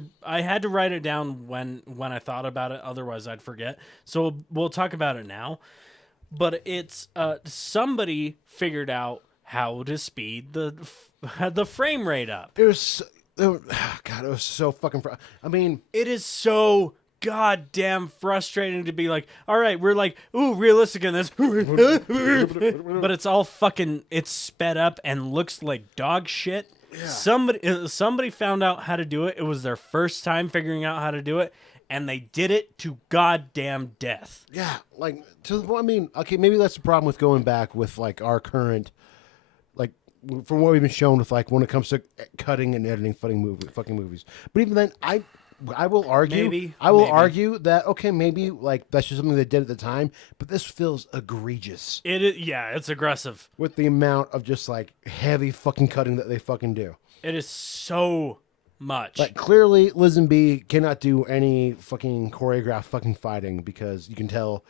to write it down when I thought about it, otherwise I'd forget. So we'll talk about it now. But it's somebody figured out how to speed the frame rate up. It was so fucking. I mean, it is so goddamn frustrating to be like, all right, we're like, ooh, realistic in this, but it's all fucking, it's sped up and looks like dog shit. Yeah. Somebody found out how to do it. It was their first time figuring out how to do it, and they did it to goddamn death. Yeah, like I mean, okay, maybe that's the problem with going back with like our current. From what we've been shown with like when it comes to cutting and editing fucking movies. But even then, I will argue argue that okay, maybe like that's just something they did at the time, but this feels egregious. It is, yeah, it's aggressive with the amount of just like heavy fucking cutting that they fucking do. It is so much. Like clearly Lazenby cannot do any fucking choreographed fucking fighting because you can tell.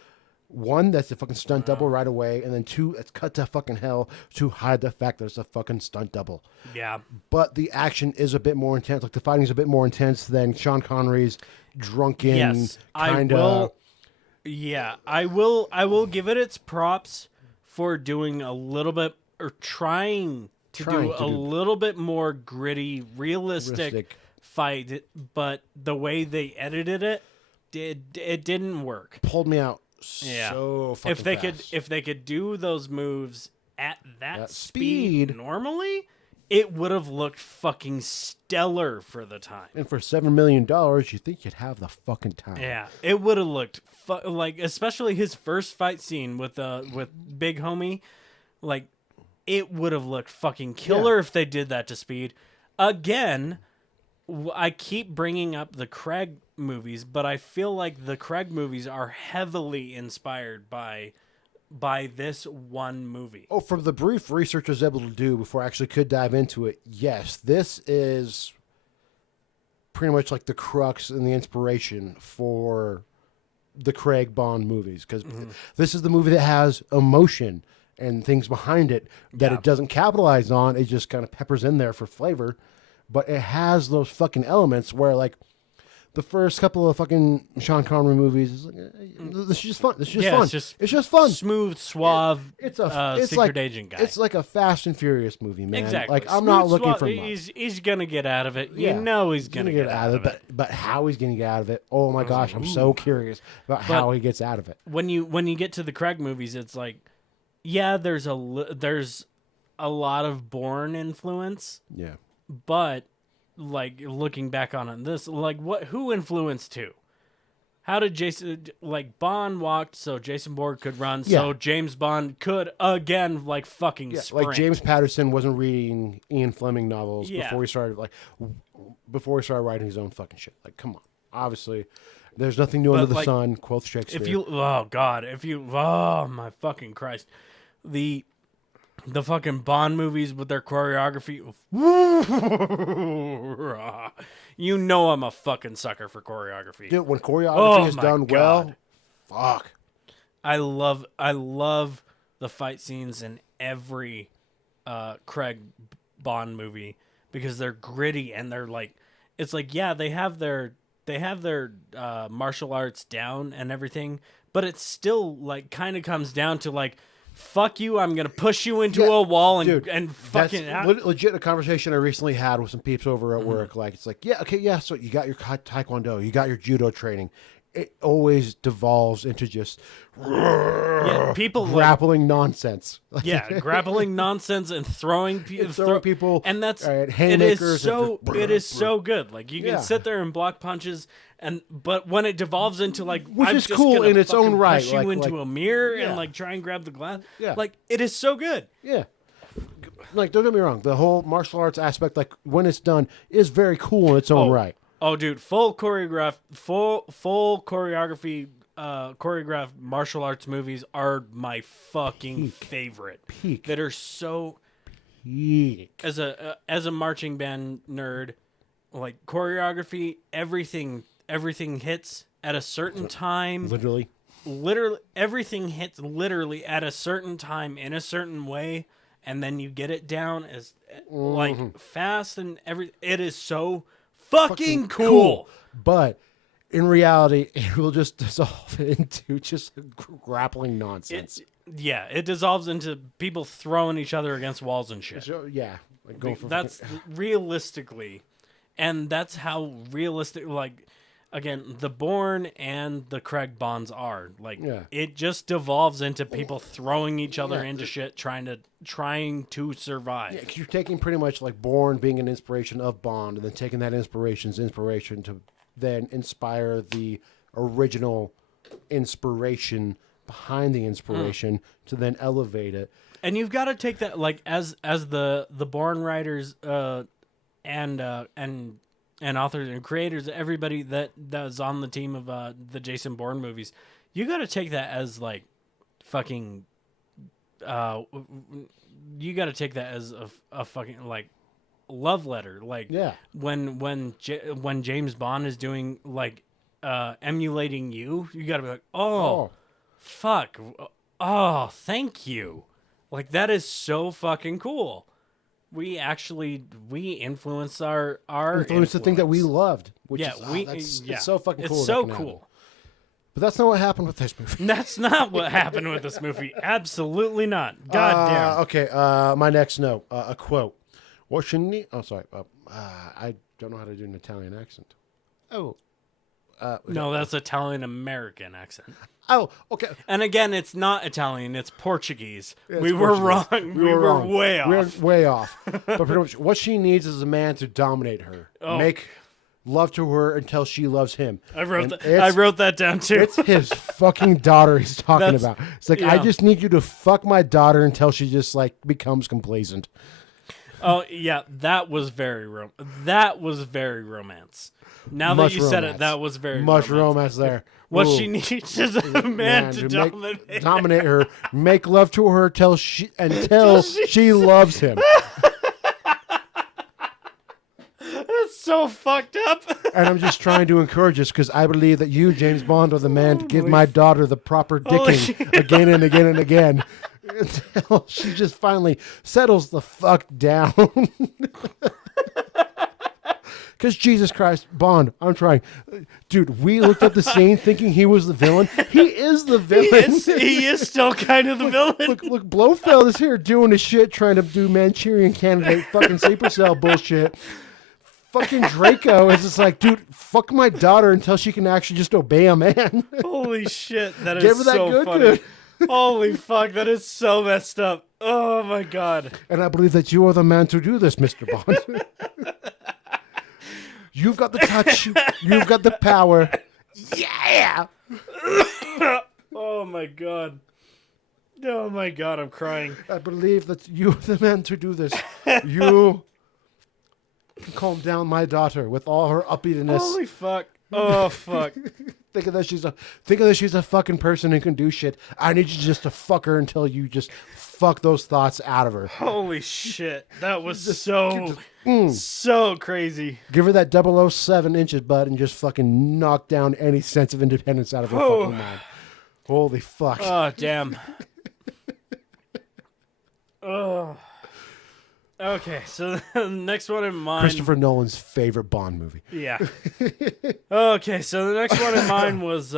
One, that's a fucking stunt double right away, and then two, it's cut to fucking hell to hide the fact that it's a fucking stunt double. Yeah. But the action is a bit more intense. Like the fighting is a bit more intense than Sean Connery's drunken kind of. Yeah, I will give it its props for doing a little bit or trying to do a little bit more gritty, realistic fight. But the way they edited it didn't work. Pulled me out. So fucking if they could do those moves at that speed normally, it would have looked fucking stellar for the time. And for $7 million, you think you'd have the fucking time? Yeah, it would have looked like, especially his first fight scene with Big Homie, like it would have looked fucking killer if they did that to speed. Again, I keep bringing up the Craig movies, but I feel like the Craig movies are heavily inspired by this one movie. Oh, from the brief research I was able to do before I actually could dive into it, yes, this is pretty much like the crux and the inspiration for the Craig Bond movies, because this is the movie that has emotion and things behind it that it doesn't capitalize on. It just kind of peppers in there for flavor, but it has those fucking elements where, like, the first couple of fucking Sean Connery movies is like, this is just fun. This is just fun. It's just fun. Smooth, suave, It's secret like, agent guy. It's like a Fast and Furious movie, man. Exactly. Like, I'm Smooth, not looking suave. for much. He's gonna get out of it. Yeah. You know he's gonna get out of it. But how he's gonna get out of it? Oh my gosh, I'm so curious about how he gets out of it. When you get to the Craig movies, it's like, yeah, there's a lot of Bourne influence, Yeah. but like looking back on it, this like who influenced who? How did Bond walked so Jason Bourne could run, so James Bond could again fucking sprint. Like James Patterson wasn't reading Ian Fleming novels Yeah. before he started writing his own fucking shit. Like, come on. Obviously, there's nothing new under the sun. Quoth Shakespeare. Oh my fucking Christ, the fucking Bond movies with their choreography. You know I'm a fucking sucker for choreography. Dude, when choreography is my done God. well, fuck. I love the fight scenes in every Craig Bond movie because they're gritty and they're like, it's like, yeah, they have their martial arts down and everything, but it's still like kind of comes down to like, fuck you, I'm gonna push you into a wall and fucking that's legit a conversation I recently had with some peeps over at work. Like, it's like, so you got your taekwondo, you got your judo training. It always devolves into just people grappling nonsense. Grappling nonsense and throwing people, and that's haymakers. It is so good. Like you can sit there and block punches, but when it devolves into like, which I'm is just cool gonna in its own fucking right, push you into a mirror and like try and grab the glass. Yeah. Like it is so good. Yeah. Like, don't get me wrong, the whole martial arts aspect, like when it's done, is very cool in its own right. Oh, dude, full choreographed martial arts movies are my fucking favorite. That are so as a marching band nerd, like choreography, everything hits at a certain time. Literally everything hits literally at a certain time in a certain way, and then you get it down as like fast and it is so fucking cool. But in reality, it will just dissolve into just grappling nonsense. It dissolves into people throwing each other against walls and shit. That's realistically, and that's how realistic. Like again, the Bourne and the Craig Bonds are like. It just devolves into people throwing each other into shit, trying to survive. Yeah, 'cause you're taking pretty much like Bourne being an inspiration of Bond, and then taking that inspiration to then inspire the original inspiration behind the inspiration to then elevate it. And you've got to take that like as the Bourne writers and authors and creators, everybody that's on the team of the Jason Bourne movies, you got to take that as like fucking you got to take that as a fucking like love letter. Like when James Bond is doing like emulating you got to be like, oh fuck, oh thank you, like that is so fucking cool. We influence our influence the thing that we loved, which is it's so fucking cool. It's so cool. But that's not what happened with this movie. That's not what happened with this movie. Absolutely not. God damn. Okay, my next note, a quote. What should need? Oh, sorry. I don't know how to do an Italian accent. No, that's Italian American accent. Oh, okay. And again, it's not Italian; it's Portuguese. Yeah, we were wrong. We were wrong. Way off. We're way off. But pretty much, what she needs is a man to dominate her, make love to her until she loves him. I wrote that down too. It's his fucking daughter he's talking about. It's like, I just need you to fuck my daughter until she just like becomes complacent. Oh yeah, that was very romance. Now that you said it, that was very much romance. there. What Ooh. she needs is a man to dominate her, make love to her until she loves him. That's so fucked up. And I'm just trying to encourage us because I believe that you, James Bond, are the man to give my daughter the proper dicking again and again and again until she just finally settles the fuck down. Because Jesus Christ, Bond, I'm trying. Dude, we looked up the scene thinking he was the villain. He is the villain. He is still kind of the villain. Look, Blofeld is here doing his shit, trying to do Manchurian Candidate fucking sleeper cell bullshit. Fucking Draco is just like, dude, fuck my daughter until she can actually just obey a man. Holy shit, that Give is her that so good, funny. good. Holy fuck, that is so messed up. Oh my god. And I believe that you are the man to do this, Mr. Bond. You've got the touch. You've got the power. Yeah. Oh my god. Oh my god, I'm crying. I believe that you're the man to do this. You can calm down my daughter with all her uppityness. Holy fuck. Oh fuck. Think of that she's a fucking person who can do shit. I need you just to fuck her until you just fuck those thoughts out of her. Holy shit. That was so crazy. Give her that 007 inches, bud, and just fucking knock down any sense of independence out of her fucking mind. Holy fuck. Oh, damn. Oh. Okay, so the next one in mine. Christopher Nolan's favorite Bond movie. Yeah. Okay, so the next one in mine was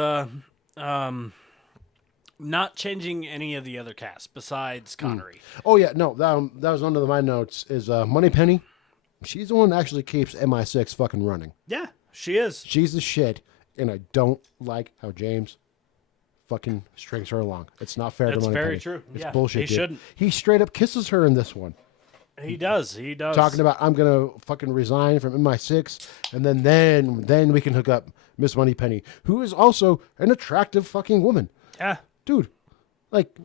not changing any of the other cast besides Connery. Oh yeah, no, that was under my notes. Is Moneypenny? She's the one that actually keeps MI6 fucking running. Yeah, she is. She's the shit, and I don't like how James fucking strings her along. It's not fair to That's Moneypenny. very true. It's Yeah, bullshit. he dude. shouldn't. He straight up kisses her in this one. He does. He does. Talking about I'm gonna fucking resign from MI6, and then we can hook up Miss Moneypenny, who is also an attractive fucking woman. Yeah. Dude, like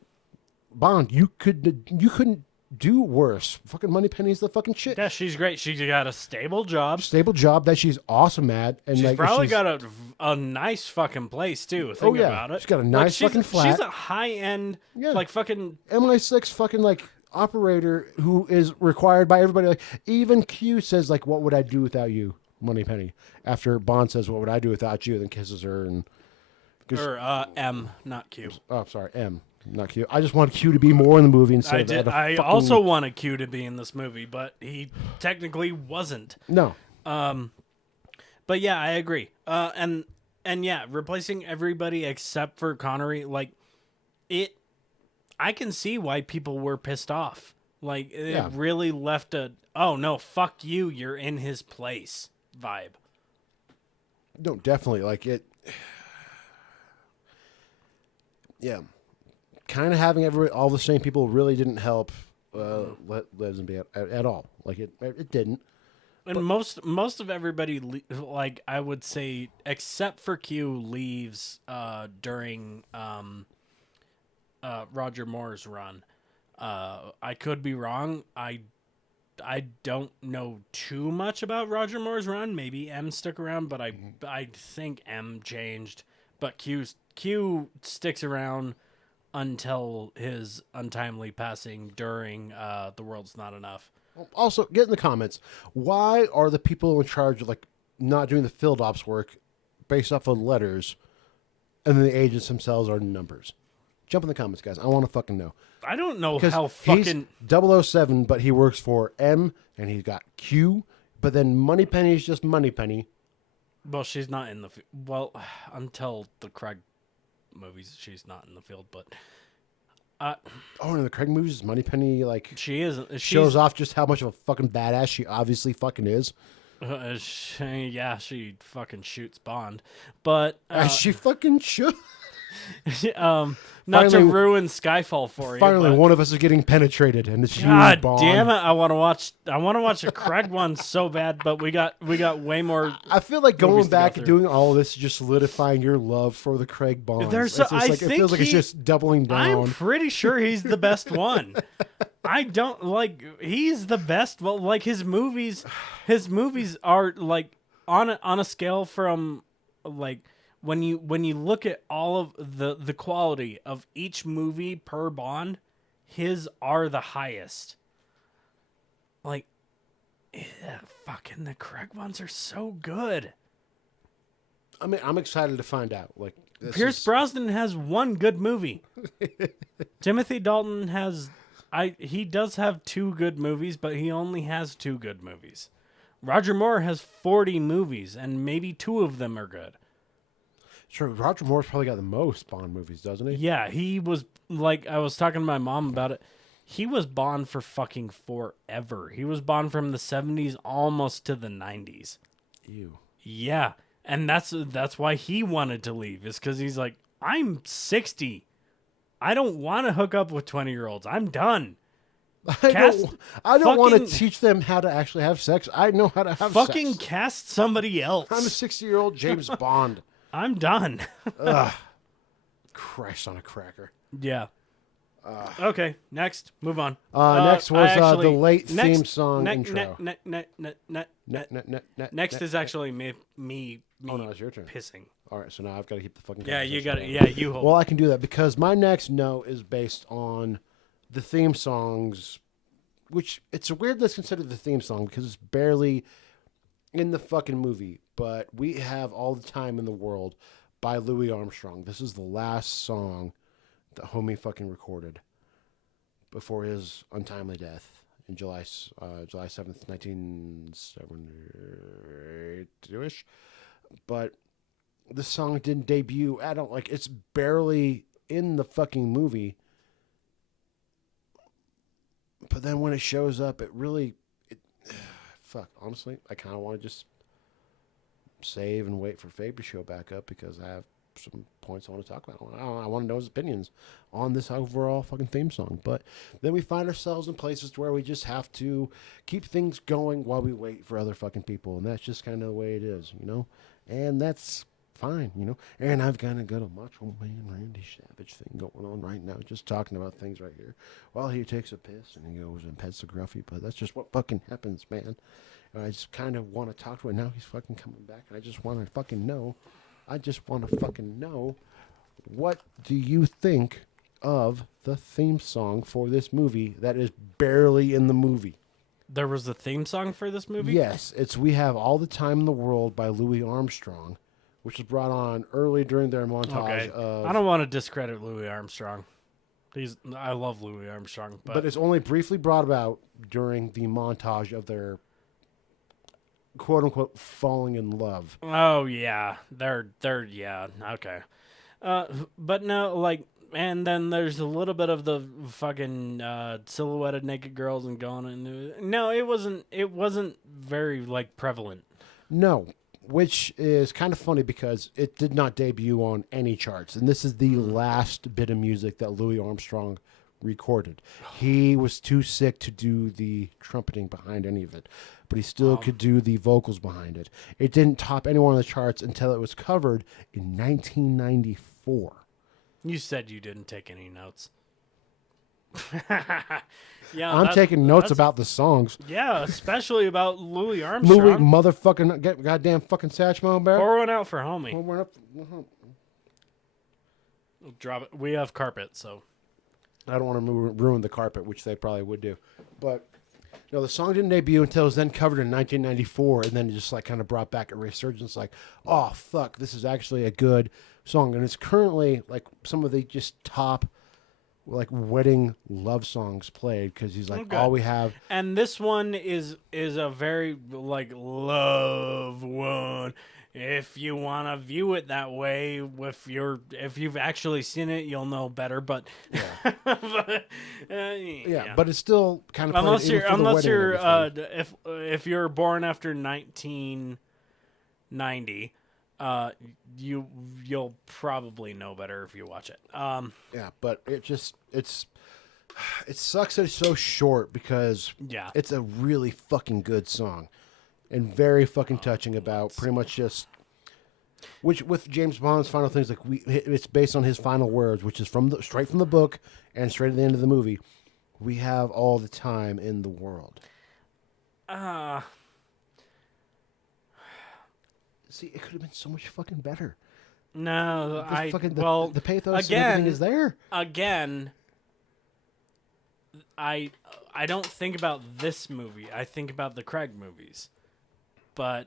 Bond, you couldn't do worse. Fucking Moneypenny's the fucking shit. Yeah, she's great. She's got a stable job. Stable job that she's awesome at, and She's like probably got a nice fucking place too. Think about it. She's got a nice fucking flat. She's a high end, like fucking MI6 fucking like operator who is required by everybody. Like even Q says like, "What would I do without you, Moneypenny?" After Bond says, "What would I do without you?" Then kisses her and. Or M, not Q. Oh, sorry, M, not Q. I just want Q to be more in the movie instead of that. I also wanted Q to be in this movie, but he technically wasn't. No. But yeah, I agree. And yeah, replacing everybody except for Connery, like it. I can see why people were pissed off. Like it really left a "oh no, fuck you, you're in his place" vibe. No, definitely. Like it. Yeah, kind of having all the same people really didn't help Lazenby at all. Like it didn't. And most of everybody, like I would say, except for Q, leaves during Roger Moore's run. I could be wrong. I don't know too much about Roger Moore's run. Maybe M stuck around, but I think M changed. But Q sticks around until his untimely passing during The World's Not Enough. Also, get in the comments. Why are the people in charge of like not doing the field ops work based off of letters, and then the agents themselves are numbers? Jump in the comments, guys. I want to fucking know. I don't know how fucking he's 007, but he works for M, and he's got Q. But then Moneypenny is just Moneypenny. Well, she's not in the well until the Craig movies. She's not in the field, but in the Craig movies, Moneypenny like she isn't. Shows off just how much of a fucking badass she obviously fucking is. She fucking shoots Bond, but she fucking should. Not to ruin Skyfall for you. Finally, but one of us is getting penetrated, and it's God you, Bond. damn it! I want to watch a Craig one so bad, but we got way more. I feel like going back to and doing all this is just solidifying your love for the Craig Bond. It feels like it's just doubling down. I'm pretty sure he's the best one. I don't like. He's the best. Well, like his movies are like on a scale from like when you look at all of the quality of each movie per Bond, his are the highest. Like, yeah, fucking the Craig ones are so good. I mean, I'm excited to find out. Like, Pierce Brosnan has one good movie. Timothy Dalton has. He does have 2 good movies, but he only has 2 good movies. Roger Moore has 40 movies, and maybe 2 of them are good. Sure, Roger Moore's probably got the most Bond movies, doesn't he? Yeah, he was like I was talking to my mom about it. He was Bond for fucking forever. He was Bond from the 70s almost to the 90s. Ew. Yeah, and that's why he wanted to leave. Is because he's like, I'm 60. I don't want to hook up with 20-year-olds. I'm done. I don't want to fucking- teach them how to actually have sex. I know how to have Fucking sex. cast somebody else. I'm a 60-year-old James Bond. I'm done. Christ on a cracker. Yeah. Okay, next. Move on. Next was the late theme song intro. Next is actually me Oh, no, it's your turn. pissing. All right, so now I've got to keep the fucking Yeah, you got it. conversation Yeah, you hold. Well, I can do that because my next note is based on the theme songs, which it's weird that's considered the theme song because it's barely in the fucking movie. But we have All the Time in the World by Louis Armstrong. This is the last song that homie fucking recorded before his untimely death in July 7th, 1972-ish. But the song didn't debut. I don't like. It's barely in the fucking movie. But then when it shows up, it really, fuck. Honestly, I kind of want to just save and wait for Fabe to show back up because I have some points I want to talk about. I want to know his opinions on this overall fucking theme song. But then we find ourselves in places where we just have to keep things going while we wait for other fucking people, and that's just kind of the way it is, you know. And that's fine, you know. And I've kind of got a Macho Man Randy Savage thing going on right now, just talking about things right here while he takes a piss and he goes and pets the Gruffy. But that's just what fucking happens, man. And I just kind of want to talk to him. Now he's fucking coming back, and I just want to fucking know. What do you think of the theme song for this movie that is barely in the movie? There was a theme song for this movie? Yes, it's We Have All the Time in the World by Louis Armstrong, which was brought on early during their montage of... I don't want to discredit Louis Armstrong. I love Louis Armstrong. But it's only briefly brought about during the montage of their quote-unquote falling in love. Oh, yeah. They're yeah, okay. But no, like... And then there's a little bit of the fucking silhouetted naked girls and going into... No, it wasn't very, like, prevalent. No, which is kind of funny because it did not debut on any charts. And this is the last bit of music that Louis Armstrong recorded. He was too sick to do the trumpeting behind any of it, but he still could do the vocals behind it. It didn't top anyone on the charts until it was covered in 1994. You said you didn't take any notes. I'm taking notes about the songs. Yeah, especially about Louis Armstrong. Louis motherfucking goddamn fucking Satchmo Bear. Pour one out for homie. Pour one up. Drop it. We have carpet, so I don't want to ruin the carpet, which they probably would do. But no, the song didn't debut until it was then covered in 1994, and then it just like kind of brought back a resurgence. Like, oh fuck, this is actually a good song, and it's currently like some of the just top like wedding love songs played because he's like Okay. all we have. And this one is a very like love one. If you want to view it that way, if you've actually seen it, you'll know better. But yeah, But it's still kind of unless you're if you're born after 1990, you'll probably know better if you watch it. Yeah, but it sucks that it's so short because Yeah. it's a really fucking good song and very fucking touching about pretty much just which with James Bond's final things it's based on his final words, which is straight from the book and straight at the end of the movie. we have all the time in the world. See, it could have been so much fucking better. No, The pathos and again, everything is there. Again, I don't think about this movie. I think about the Craig movies. But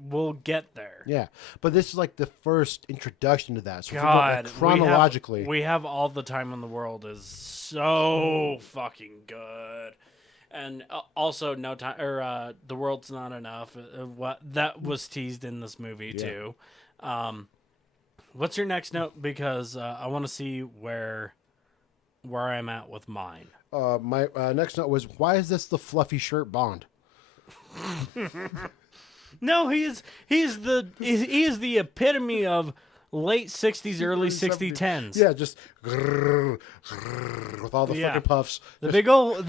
we'll get there. Yeah, but this is like the first introduction to that. So God, if we go, like, chronologically, we have all the time in the world is so fucking good. And also, no time or the world's not enough. What that was teased in this movie too. What's your next note? Because I want to see where I'm at with mine. my next note was, why is this the fluffy shirt Bond? No, he is the epitome of late 60s, early 60s. Yeah, just with all the fucking puffs. The big old,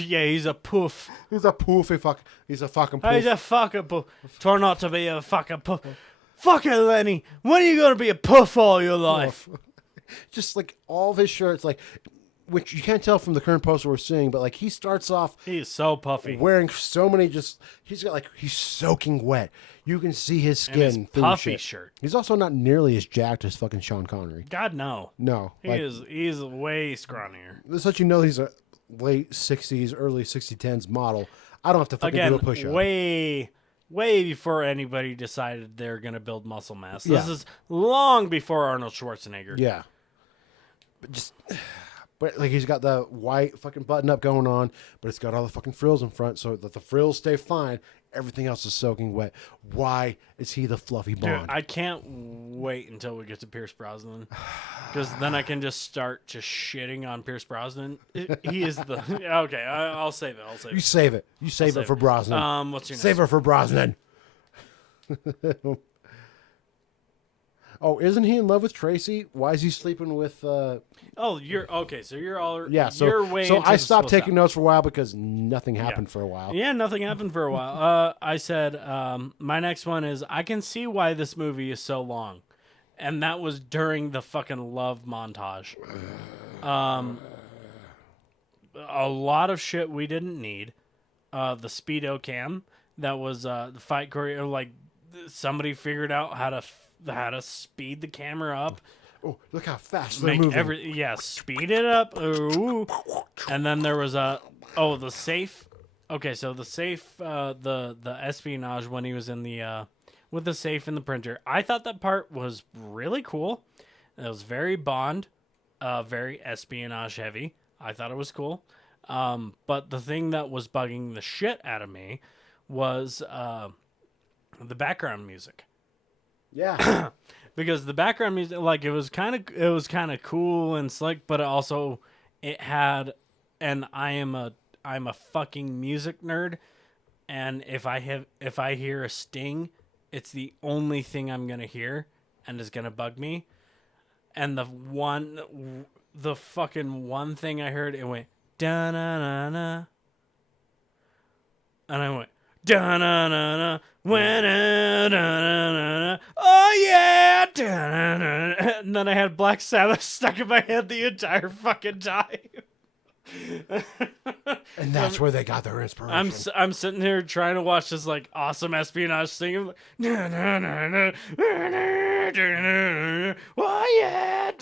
yeah, he's a poof. He's a poofy fuck. He's a fucking poof. He's a fucking poof. Turn out to be a fucking poof. Fucking Lenny, when are you going to be a poof all your life? Just like all of his shirts, like, which you can't tell from the current poster we're seeing, but like he starts off He is so puffy. wearing so many, he's soaking wet. You can see his skin And his through puffy shit. shirt. He's also not nearly as jacked as fucking Sean Connery. God, no. No. He's way scrawnier. This lets you know he's a late 60s, early 60s model. I don't have to fucking Again, do a push-up. way before anybody decided they're going to build muscle mass. This Yeah. is long before Arnold Schwarzenegger. Yeah. But like he's got the white fucking button up going on, but it's got all the fucking frills in front, so that the frills stay fine. Everything else is soaking wet. Why is he the fluffy Dude, Bond? I can't wait until we get to Pierce Brosnan, because then I can just start just shitting on Pierce Brosnan. He is the okay. I'll save it. You save it. You save it for Brosnan. What's your Save next? her for Brosnan. Oh, isn't he in love with Tracy? Why is he sleeping with? Oh, you're okay. So you're all Yeah. So you're way so into I the stopped slow taking notes for a while because nothing happened for a while. Yeah, nothing happened for a while. I said my next one is I can see why this movie is so long, and that was during the fucking love montage. A lot of shit we didn't need. The speedo cam that was the fight choreo. Like somebody figured out how to speed the camera up. Oh, look how fast they're Make moving. speed it up. Ooh. And then there was the safe. Okay, so the safe, the espionage when he was in the with the safe in the printer. I thought that part was really cool. It was very Bond, very espionage heavy. I thought it was cool. But the thing that was bugging the shit out of me was the background music. Yeah. Because the background music, like it was kind of cool and slick, but it had, and I'm a fucking music nerd, and if I hear a sting, it's the only thing I'm gonna hear, and is gonna bug me. And the fucking one thing I heard, it went da na na na, and I went da na na na. Oh yeah, and then I had Black Sabbath stuck in my head the entire fucking time. And that's where they got their inspiration. I'm sitting here trying to watch this like awesome espionage thing. I'm like, oh yeah.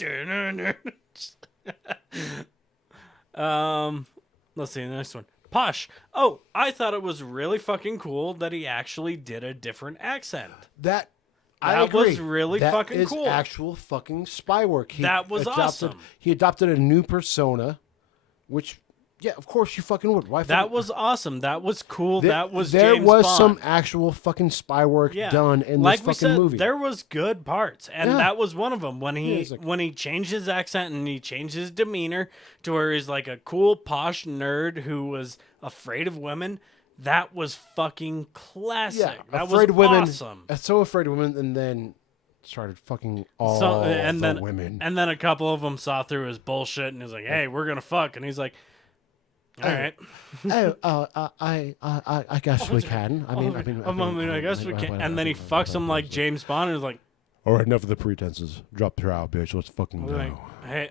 Let's see the next one. Posh. Oh, I thought it was really fucking cool that he actually did a different accent. I That agree. was really That fucking is cool. Actual fucking spy work. That was awesome. He adopted a new persona, which, yeah, of course you fucking would. Why? That was awesome. That was cool. That was there James was Bond. some actual fucking spy work done in like this we fucking said, movie. There was good parts, and Yeah. that was one of them. When it's like- when he changed his accent and he changed his demeanor to where he's like a cool posh nerd who was afraid of women. That was fucking classic. Yeah, that afraid was of women. awesome. So afraid of women, and then started fucking all and the then women. and then a couple of them saw through his bullshit and he's like, "Hey, we're gonna fuck," and he's like, "All right." I guess we can. I guess we can. And then he fucks him like James Bond and is like, all right, enough of the pretenses. Drop the trowel, bitch. Let's fucking go. like, "Hey,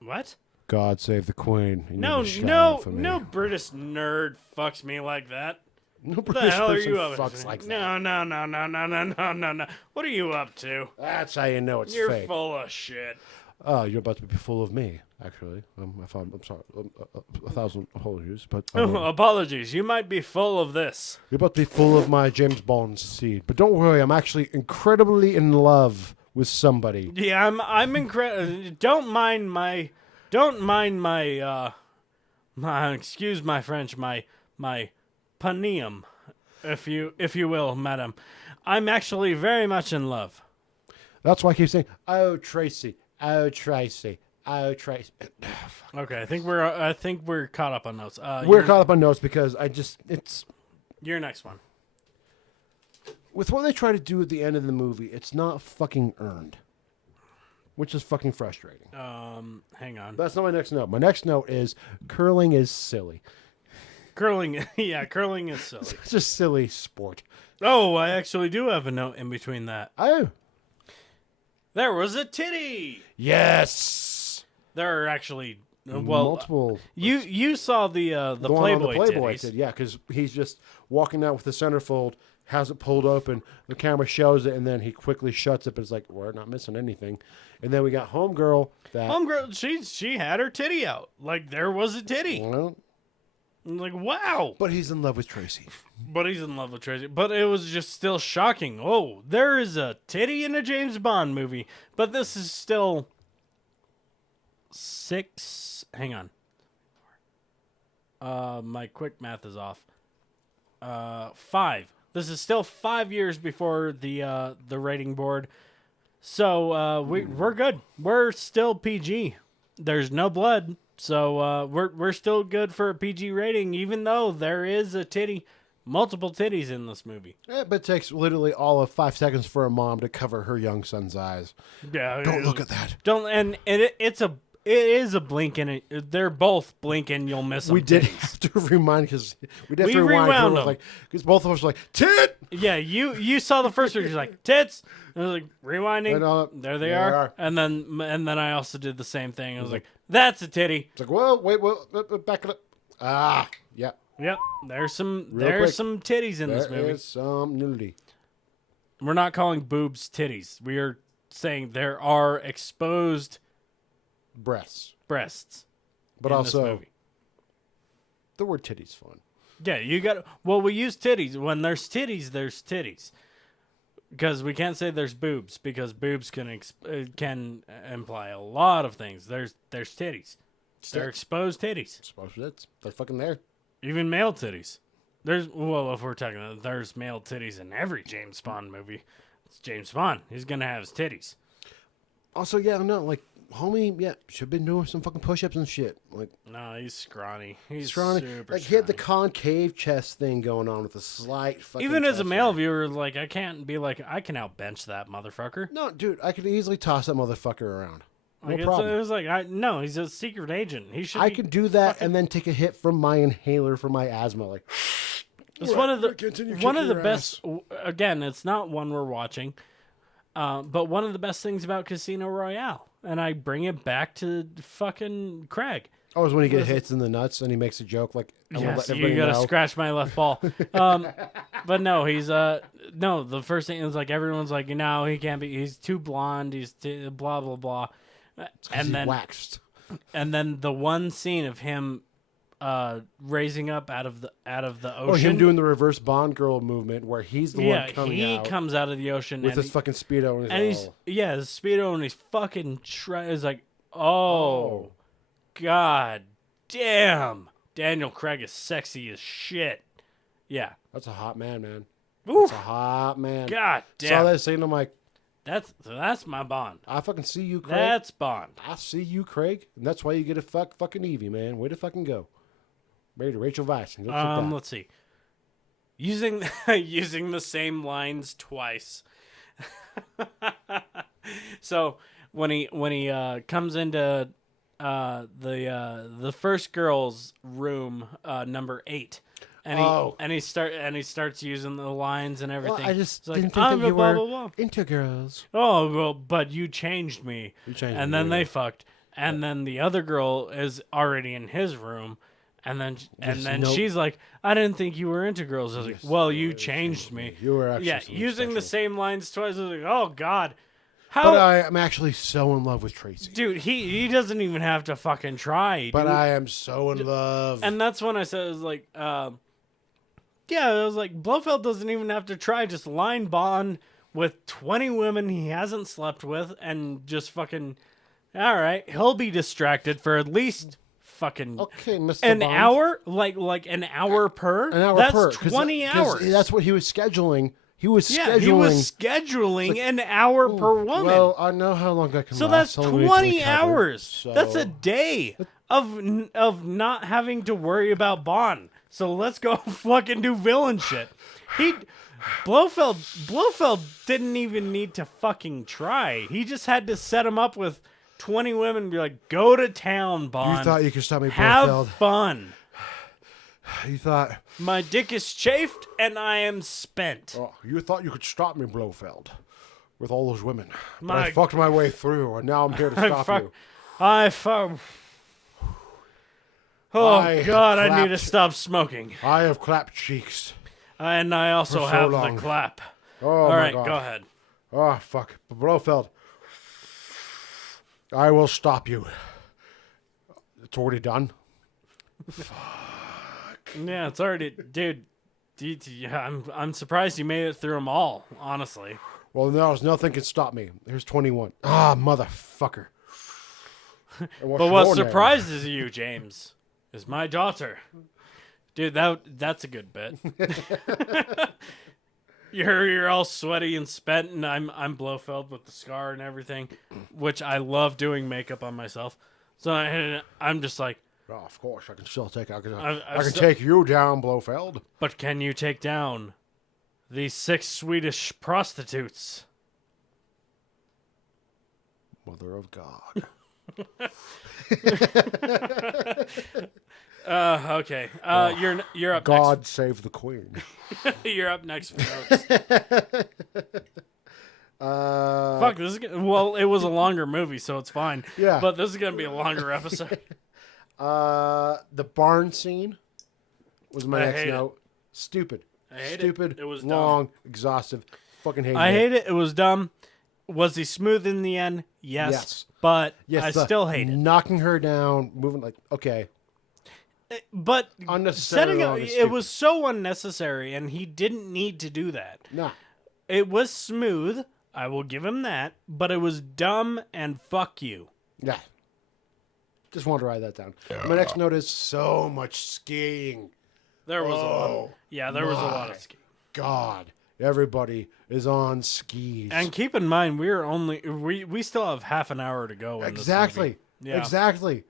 what?" God save the Queen. You No, need to shout no, out for me. no British nerd fucks me like that. No What the British hell are person you up fucks to? like that. No. What are you up to? That's how you know it's You're fake. full of shit. Oh, you're about to be full of me, actually. I'm sorry. 1,000 apologies, but Oh, apologies. You might be full of this. you're about to be full of my James Bond seed. But don't worry, I'm actually incredibly in love with somebody. Yeah, I'm incredible. Don't mind my excuse my French, my panium, if you will, madam. I'm actually very much in love. That's why I keep saying, "Oh Tracy, oh Tracy, oh Tracy." Okay, I think we're caught up on notes. We're caught up on notes because it's Your next one. with what they try to do at the end of the movie. It's not fucking earned, which is fucking frustrating. Hang on. That's not my next note. My next note is curling is silly. Curling, yeah, curling is silly. It's a silly sport. Oh, I actually do have a note in between that. Oh, There was a titty. yes. There are actually Multiple. You saw the The one on Playboy the Playboy titties. did, yeah, because he's just walking out with the centerfold, has it pulled open, the camera shows it, and then he quickly shuts it. But it's like we're not missing anything. And then we got Homegirl. That Homegirl, she had her titty out. Like there was a titty. well, I'm like, wow. but he's in love with Tracy. But he's in love with Tracy. But it was just still shocking. Oh, there is a titty in a James Bond movie. But this is still 6. Hang on. My quick math is off. 5. This is still 5 years before the rating board. So we're good. We're still PG. There's no blood. So we're still good for a PG rating, even though there is a titty, multiple titties in this movie. Yeah, but it takes literally all of 5 seconds for a mom to cover her young son's eyes. Yeah, Don't look at that. Don't and it is a blink and they're both blinking. You'll miss them. We did titties. have to remind because we did have We to rewind rewound because them. because both of us were like tit. Yeah, you saw the first one. You're like tits. And I was like rewinding. There they are. And then I also did the same thing. I was like, that's a titty. It's like, whoa, wait, back it up. Ah, yeah. Yep. There's some quick. some titties in this There movie. is some nudity. We're not calling boobs titties. We are saying there are exposed Breasts. breasts. But in this also, movie. the word titty's fun. Yeah, you got. Well, we use titties when there's titties. There's titties, because we can't say there's boobs because boobs can imply a lot of things. There's titties. They're exposed titties. Suppose they're fucking there. Even male titties. If we're talking about, there's male titties in every James Bond movie. It's James Bond. He's gonna have his titties. Also, yeah, no, like homie, yeah, should have been doing some fucking push-ups and shit. Like No, he's scrawny. He's scrawny, super like he had the scrawny. concave chest thing going on with a slight fucking. Even as a chest male hair. viewer, like I can't be like I can outbench that motherfucker. No, dude, I could easily toss that motherfucker around. No Like, problem. It was like no, he's a secret agent. He should. I be could do that and then take a hit from my inhaler for my asthma. Like It's one of the Continue one of kicking the your best. Again, it's not one we're watching, but one of the best things about Casino Royale, and I bring it back to fucking Craig. oh, it's when he gets hits in the nuts and he makes a joke like, I wanna Yes, let you everybody gotta know. scratch my left ball. But no, he's no. The first thing is like everyone's like, he can't be. He's too blonde. He's blah blah blah. 'Cause And he's then waxed. and then the one scene of him raising up out of the ocean. Or him doing the reverse Bond girl movement where he's the one coming he out comes out of the ocean with and his fucking speedo and, and he's his speedo and he's fucking is like, oh, god damn, Daniel Craig is sexy as shit. Yeah, that's a hot man, man. Oof. That's a hot man. God Saw damn, that scene, I'm like, that's my Bond. I fucking see you, Craig. That's Bond. I see you, Craig, and that's why you get a fucking Evie, man. Way to fucking go. Ready to Rachel Weisz. And go sit down. Let's see. Using the same lines twice. So when he comes into the first girl's room, number 8, and he starts using the lines and everything. Well, I just It's like, didn't think I'm that a you blah, were blah, blah. into girls. Oh well, but you changed me. You changed and me, then yeah. they fucked. and then the other girl is already in his room, and then she's like, I didn't think you were into girls. I was like, well, you changed me. You were actually using the special. same lines twice. I was like, oh God. But I am actually so in love with Tracy. Dude, he doesn't even have to fucking try. But dude. I am so in love. And that's when I said, it was like, I was like, Blofeld doesn't even have to try. Just line bond with 20 women he hasn't slept with and just fucking, all right, he'll be distracted for at least fucking okay, Mr. an Bond. hour? Like an hour per? An hour that's per. 20 'cause hours. That's what he was scheduling. He was scheduling. he was scheduling an hour per woman. Well, I know how long that can So last. that's How long we 20 can recover. hours. So- That's a day of not having to worry about Bond. So let's go fucking do villain shit. Blofeld didn't even need to fucking try. He just had to set him up with 20 women and be like, go to town, Bond. You thought you could stop me, Have Blofeld. fun. You thought... My dick is chafed and I am spent. Oh, you thought you could stop me, Blofeld, with all those women. But My- I fucked my way through, and now I'm here to stop you. Oh, I have God, I need to clapped- stop smoking. I have clapped cheeks. And I also For so have long. the clap. Oh, All my right, God. go ahead. Oh, fuck. Blofeld, I will stop you. It's already done. Yeah, it's already, dude. I'm surprised you made it through them all. Honestly, Well, nothing can stop me. Here's 21. Ah, motherfucker. And what's but what your name? surprises you, James, is my daughter. Dude, that's a good bit. You're all sweaty and spent, and I'm Blofeld with the scar and everything, which I love doing makeup on myself. So I'm just like, Oh, of course, I can still take. I can I've take you down, Blofeld. but can you take down these 6 Swedish prostitutes? Mother of God. Okay. You're up God save the Queen. next. You're up next for notes. Fuck, this is well, it was a longer movie, so it's fine. Yeah. But this is gonna be a longer episode. The barn scene was my I next hate it. note. Stupid. I hate it. Stupid. It was long, exhaustive. Fucking hate I it. hate it. It was dumb. Was he smooth in the end? Yes. Yes. But Yes, I the still hate it. knocking her down, moving like okay. But Unnecessary, setting up, long, and it stupid. was so unnecessary, and he didn't need to do that. Nah. It was smooth. I will give him that. But it was dumb and fuck you. Yeah. Just wanted to write that down. My next note is so much skiing. There was a lot. Oh, Yeah, there was a lot of ski. God, everybody is on skis. And keep in mind, we still have half an hour to go. In exactly. This movie. Yeah. Exactly.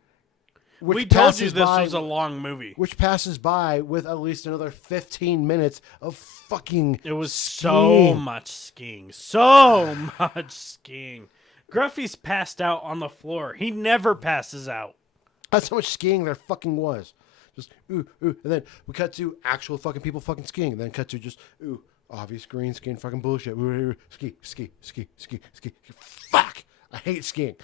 Which We told you passes this by- was a long movie. Which passes by with at least another 15 minutes of fucking It was skiing. so much skiing. So much skiing. Gruffy's passed out on the floor. He never passes out. That's how much skiing there fucking was. Just ooh, ooh. And then we cut to actual fucking people fucking skiing. And then cut to just ooh, obvious green screen fucking bullshit. Ooh, ooh, ooh. Ski, ski, ski, ski, ski. Fuck! I hate skiing.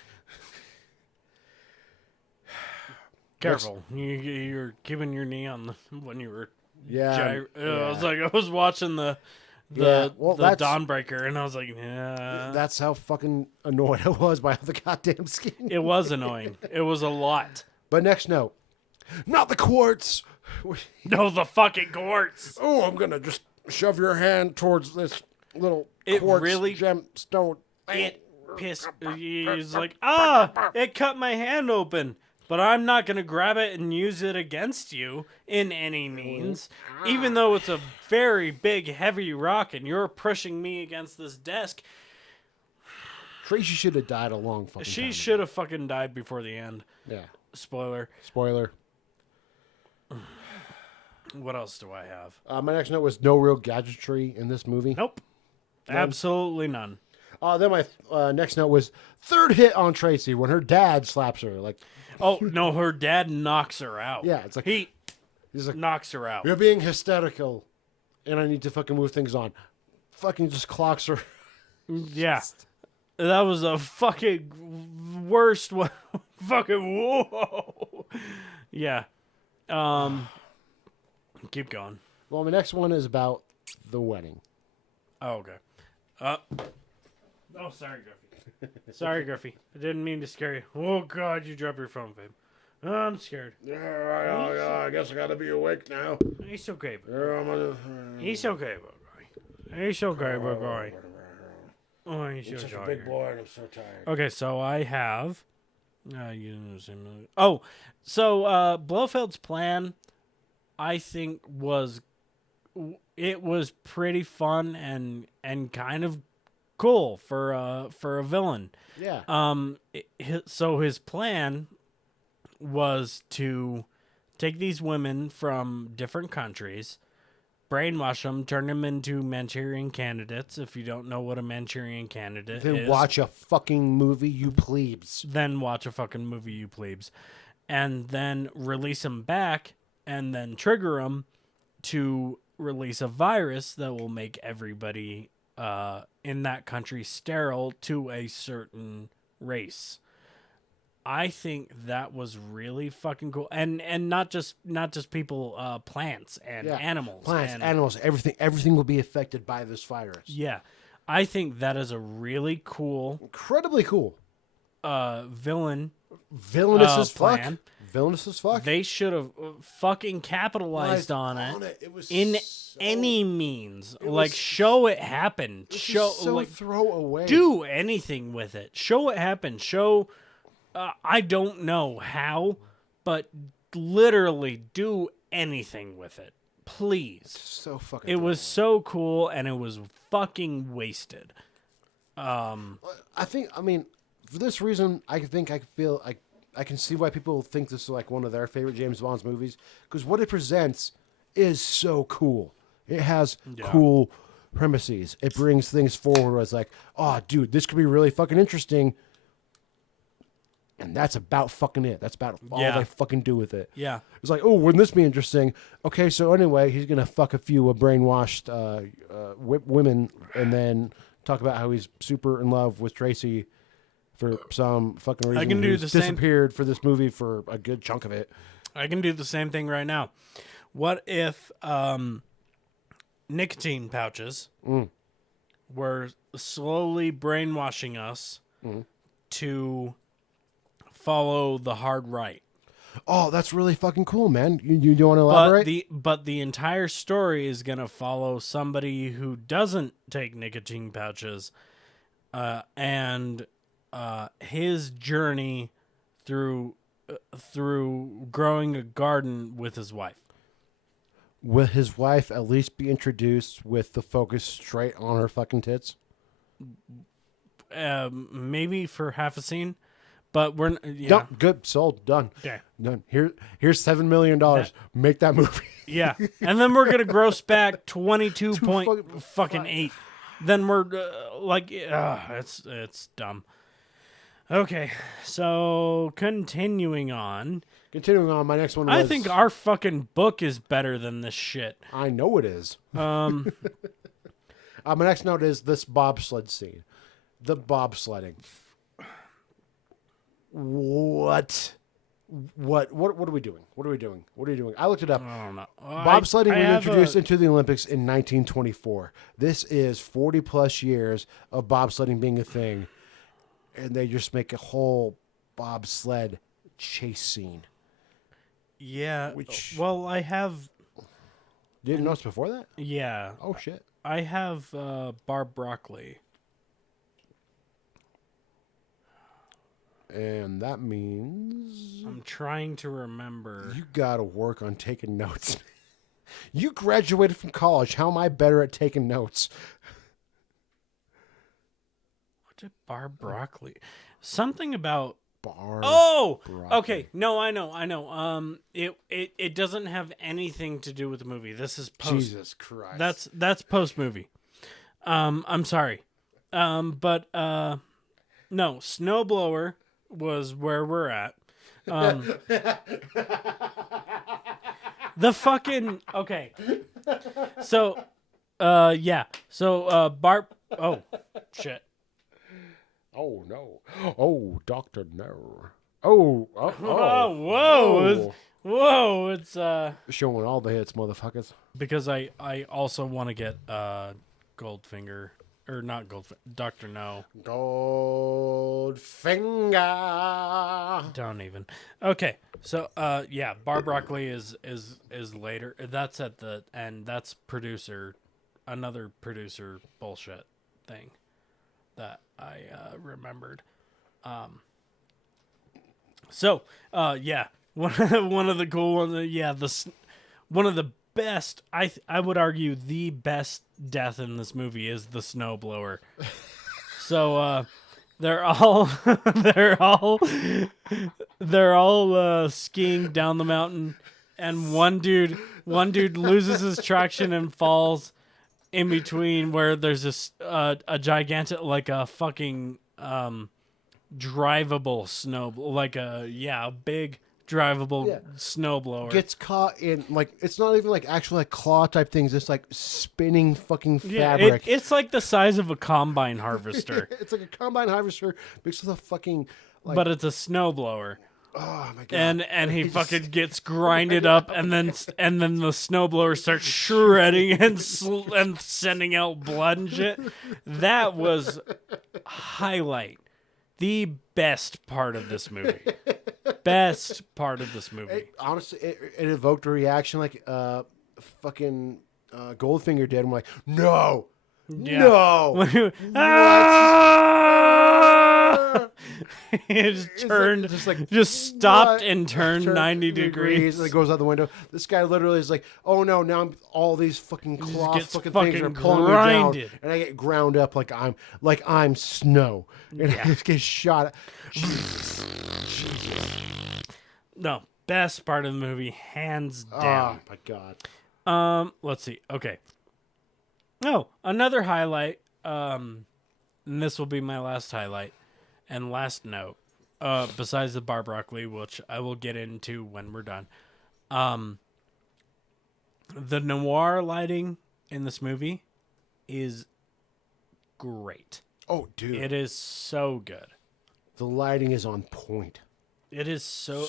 Careful. You're keeping your knee on when you were Yeah. I was like, I was watching the Yeah, well, the that's- Dawnbreaker, and I was like, yeah. That's how fucking annoyed I was by the goddamn skiing. It was annoying. It was a lot. But next note. Not the quartz. No, the fucking quartz. Oh, I'm gonna just shove your hand towards this little It quartz really- gemstone. It pissed. He's like, it cut my hand open. But I'm not going to grab it and use it against you in any means. Even though it's a very big, heavy rock and you're pushing me against this desk. Tracy should have died a long fucking time She ago. should have fucking died before the end. Yeah. Spoiler. Spoiler. What else do I have? My next note was no real gadgetry in this movie. Nope. Absolutely none. Then my next note was third hit on Tracy when her dad slaps her. Like, Oh, no, her dad knocks her out. yeah, it's like He's like, knocks her out. you're being hysterical, and I need to fucking move things on. Fucking just clocks her. Yeah. That was a fucking worst one. Fucking whoa. Yeah. Keep going. Well, my next one is about the wedding. Oh, okay. Oh, sorry, Griffey. Sorry, Griffey. I didn't mean to scare you. Oh, God, you dropped your phone, babe. Oh, I'm scared. Yeah, I guess I gotta be awake now. He's okay, bro. Yeah, He's okay, bro. He's okay, bro. Oh, he's so such a tired. big boy and I'm so tired. Okay, so I have. Oh, so Blofeld's plan, I think was pretty fun and kind of cool for a villain. Yeah. So his plan was to take these women from different countries, brainwash them, turn them into Manchurian candidates. If you don't know what a Manchurian candidate Then is, watch a fucking movie, you plebes. then watch a fucking movie, you plebes. And then release them back and then trigger them to release a virus that will make everybody in that country sterile to a certain race. I think that was really fucking cool, and not just people, plants and animals, Animals, everything will be affected by this virus. Yeah, I think that is a really cool, Incredibly cool. villain. Villainous as fuck. plan. Villainous as fuck. They should have fucking capitalized on it. It was In so, any means, was- like show it happen. it was Show so like throwaway. do anything with it. Show it happen. Show. I don't know how, but literally do anything with it, please. So fucking. It was so cool, and it was fucking wasted. I mean, for this reason, I can see why people think this is like one of their favorite James Bond's movies, because what it presents is so cool. It has cool premises. It brings things forward where it's like, oh, dude, this could be really fucking interesting. And that's about fucking it. That's about all they fucking do with it. Yeah. It's like, oh, wouldn't this be interesting? Okay, so anyway, he's going to fuck a few brainwashed women and then talk about how he's super in love with Tracy for some fucking reason. I can do He's the same- disappeared for this movie for a good chunk of it. I can do the same thing right now. What if nicotine pouches were slowly brainwashing us to follow the hard right? Oh, that's really fucking cool, man. You don't want to elaborate? But the entire story is gonna follow somebody who doesn't take nicotine pouches, and his journey through growing a garden with his wife. Will his wife at least be introduced with the focus straight on her fucking tits? Maybe for half a scene, but we're Done. Good. Sold. Done. Okay. Done. Here's $7 million. Make that movie. Yeah, and then we're gonna gross back 22.8. Then we're it's dumb. Okay, so continuing on. Continuing on, my next one was... I think our fucking book is better than this shit. I know it is. My next note is this bobsled scene. The bobsledding. What are we doing? What are we doing? I looked it up. I don't know. Bobsledding was have introduced into the Olympics in 1924. This is 40 plus years of bobsledding being a thing. And they just make a whole bobsled chase scene. Yeah. Which- Well, I have. You didn't notice before that? Yeah. Oh, shit. I have Barb Broccoli. And that means I'm trying to remember. you got to work on taking notes. You graduated from college. How am I better at taking notes? What did Barb Broccoli? Something about. Barb. Oh, Broccoli. okay. No, I know. It doesn't have anything to do with the movie. This is post. Jesus Christ. That's post movie. I'm sorry. But no, Snowblower was where we're at. The fucking okay. So, yeah. So Bart. Oh, shit. Oh no. Oh, doctor, no. Oh. Oh. Oh, whoa. Whoa, it's Showing all the hits, motherfuckers. because I also want to get Goldfinger or not Goldfinger, Doctor No. Goldfinger. Don't even. Okay, so yeah, Bar Broccoli is later. That's at the end. That's another producer bullshit thing that I remembered. So yeah, one of the cool ones. Yeah, one of the best. I would argue the best death in this movie is the snowblower. So they're all they're all skiing down the mountain, and one dude loses his traction and falls in between where there's this a gigantic, like a fucking drivable a big drivable snowblower Gets caught in, like, it's not even like actual like claw type things. It's like spinning fucking fabric. it's like the size of a combine harvester. It's like a combine harvester mixed with a fucking. Like, But it's a snowblower. oh my god! And he fucking gets grinded up, and then the snowblower starts shredding and sending out blood and shit. That was the best part of this movie. Best part of this movie. Honestly, it evoked a reaction like fucking Goldfinger did. I'm like, no, no. It just turned, just stopped and turned 90 degrees. And it goes out the window. This guy literally is like, oh no, now all these fucking cloth gets fucking things are fucking pulling grinded. me down, and I get ground up like I'm snow, and I just get shot. No, best part of the movie, hands down. Oh my god. Let's see. Okay. Oh, another highlight. And this will be my last highlight and last note. Besides the Bar Broccoli, which I will get into when we're done. The noir lighting in this movie is great. Oh, dude. It is so good. The lighting is on point. It is so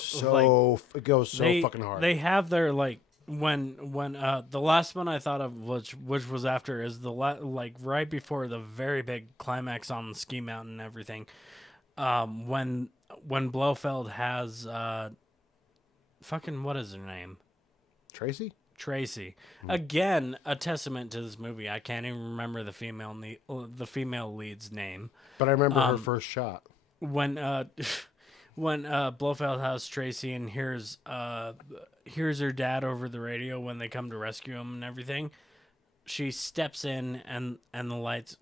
It goes so fucking hard. They have their when the last one I thought of which was after is right before the very big climax on the ski mountain and everything. When Blofeld has fucking what is her name? Tracy. Again, a testament to this movie. I can't even remember the female lead's name. But I remember her first shot. When Blofeld has Tracy and hears her dad over the radio when they come to rescue him and everything, she steps in and the lights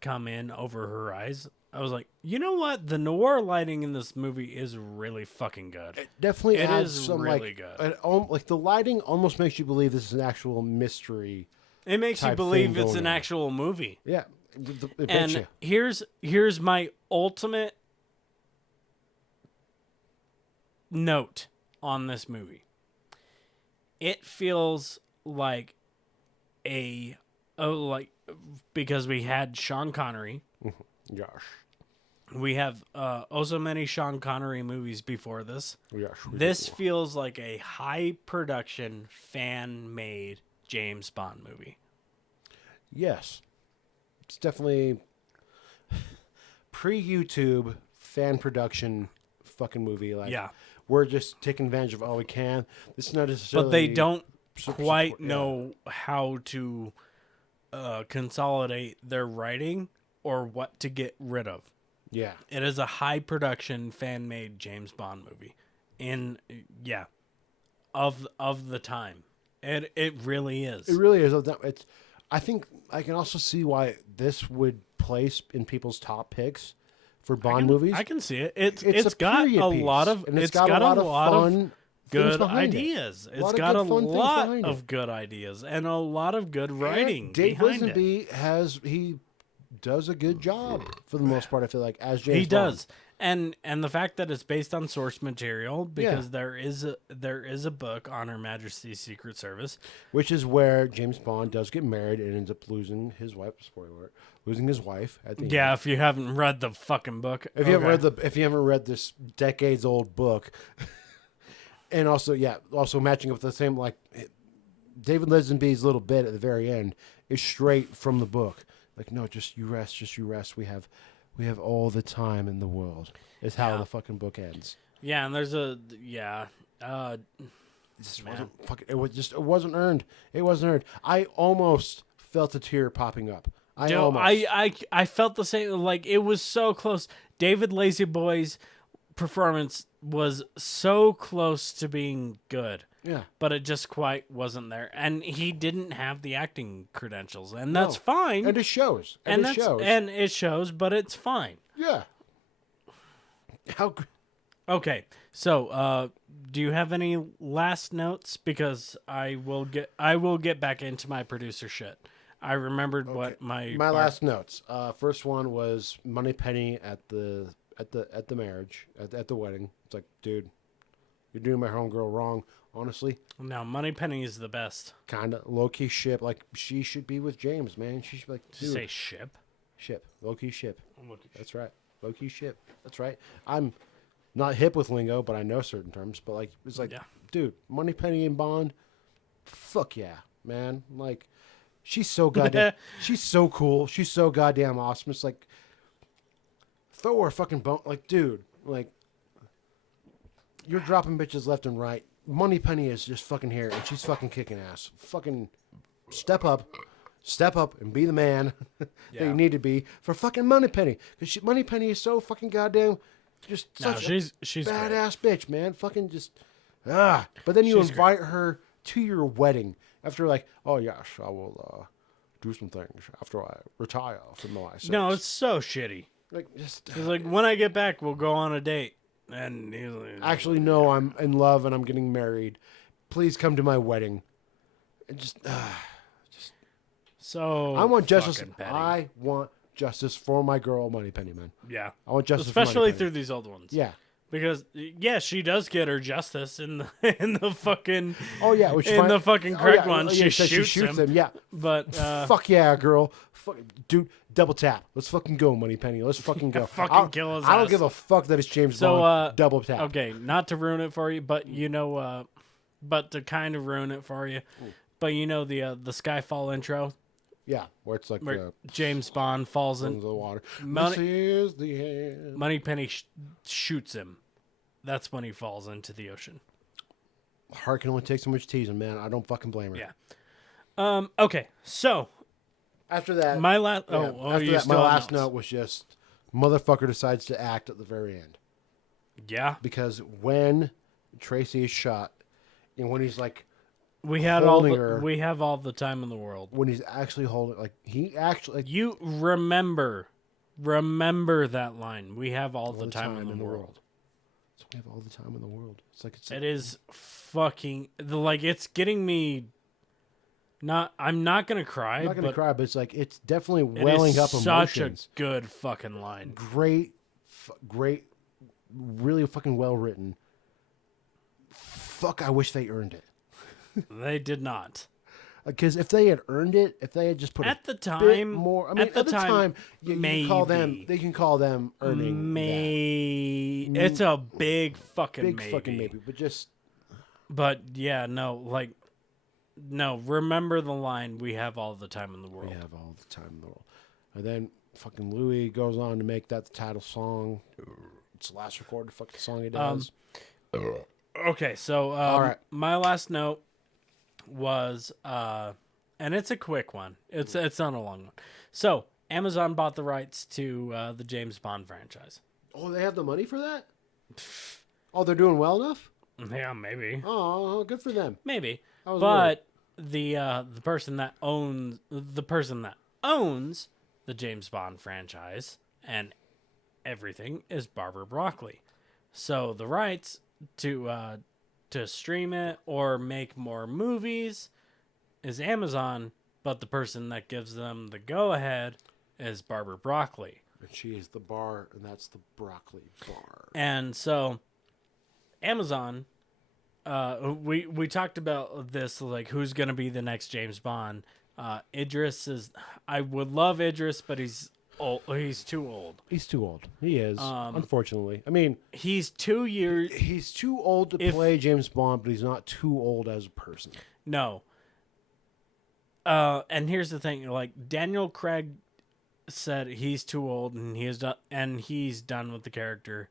come in over her eyes. I was like, you know what? The noir lighting in this movie is really fucking good. It definitely adds is some really good. Like the lighting almost makes you believe this is an actual mystery. It makes you type believe thing it's going an on. actual movie. Yeah. It And here's my ultimate note on this movie. It feels like because we had Sean Connery. Gosh. We have so many Sean Connery movies before this. Yes, This feels like a high production fan made James Bond movie. Yes. It's definitely pre-YouTube fan production fucking movie. Like, Yeah. we're just taking advantage of all we can. This is not necessarily. But they don't support- quite yeah. know how to consolidate their writing or what to get rid of. Yeah. It is a high production fan made James Bond movie. Of the time. It really is. It really is. I think I can also see why this would place in people's top picks for Bond movies. I can see it. It's a got period a piece, lot of and it's got a lot of fun good things behind it. ideas. A lot It's of got good a fun things lot behind of it. good ideas and a lot of good writing Dave behind it. Lazenby he does a good job for the most part. I feel like as James He Bond. does. And the fact that it's based on source material, because there is a book on Her Majesty's Secret Service, Which is where James Bond does get married and ends up losing his wife. Spoiler alert, losing his wife at the end. Yeah, if you haven't read the fucking book. If you haven't read this decades old book, and also matching up with the same, like, David Lazenby's little bit at the very end is straight from the book. Like, no, just you rest. We have all the time in the world. Is how the fucking book ends. Yeah, and there's it wasn't earned. It wasn't earned. I almost felt a tear popping up. I felt the same. Like, it was so close. David Lazyboy's performance was so close to being good. Yeah. But it just quite wasn't there. And he didn't have the acting credentials. And that's fine. And it shows. And it shows, but it's fine. Yeah. Okay. So, do you have any last notes? Because I will get back into my producer shit. I remembered what my last notes. First one was Moneypenny at the marriage, at the wedding. It's like, dude, you're doing my homegirl wrong. Honestly, no, Moneypenny is the best. Kind of low key ship. Like, she should be with James, man. She should be like, dude. Say ship. Low key ship. That's right. Low key ship. That's right. I'm not hip with lingo, but I know certain terms. But like, it's like, dude, Moneypenny and Bond. Fuck yeah, man. Like, she's so goddamn. She's so cool. She's so goddamn awesome. It's like, throw her a fucking bone. Like, dude, like, you're dropping bitches left and right. Moneypenny is just fucking here, and she's fucking kicking ass. Fucking step up and be the man that you need to be for fucking Moneypenny. Because Moneypenny is so fucking goddamn just such she's a badass bitch, man. Fucking just But then you invite her to your wedding after, like, oh yes, I will do some things after I retire from the license. No, it's so shitty. Like, just it's like, when I get back, we'll go on a date. And he's like, actually, no, I'm in love and I'm getting married. Please come to my wedding. And so I want justice. petty. I want justice for my girl, Moneypenny, man. Yeah, I want justice, especially for through these old ones. Yeah, because she does get her justice in the fucking. Oh yeah, the fucking Craig one, she shoots him. Yeah, but fuck yeah, girl. Fuck, dude, double tap. Let's fucking go, Moneypenny. Let's fucking go. Kill his I don't ass. give a fuck that it's James Bond. Double tap. Okay, not to ruin it for you, but but to kind of ruin it for you. But the Skyfall intro. Yeah, where it's like where James Bond falls into the water. This is the end. Moneypenny shoots him. That's when he falls into the ocean. Heart can only take so much teasing, man. I don't fucking blame her. Yeah. Okay, so after that, my last my last note was just motherfucker decides to act at the very end. Yeah, because when Tracy is shot, and when he's like, we have all the time in the world. When he's actually holding, like, he actually, like, you remember that line. We have all the time in the world. So we have all the time in the world. It is fucking, like, it's getting me. I'm not gonna cry. I'm not gonna cry, but it's like, it's definitely welling up emotions. Such a good fucking line. Great, really fucking well written. Fuck, I wish they earned it. They did not. Because if they had earned it, if they had just put at the time bit more, I mean, at the time, you can call them earning. Maybe it's a big fucking maybe, but yeah, no. Remember the line: "We have all the time in the world." We have all the time in the world. And then fucking Louis goes on to make that the title song. It's the last recorded fucking song he does. Okay, so all right. My last note was and it's a quick one. It's not a long one. So Amazon bought the rights to the James Bond franchise. Oh, they have the money for that? Oh, they're doing well enough? Yeah, maybe. Oh, good for them. Maybe. But the person that owns the James Bond franchise and everything is Barbara Broccoli. So the rights to stream it or make more movies is Amazon, but the person that gives them the go ahead is Barbara Broccoli. And she is the bar, and that's the broccoli bar. And so Amazon, we talked about this, like who's going to be the next James Bond. Idris is, I would love Idris, but he's old. He's too old. He's too old. He is, unfortunately. I mean, He's 2 years. he's too old to play James Bond, but he's not too old as a person. No. And here's the thing, like Daniel Craig said he's too old and he's done with the character,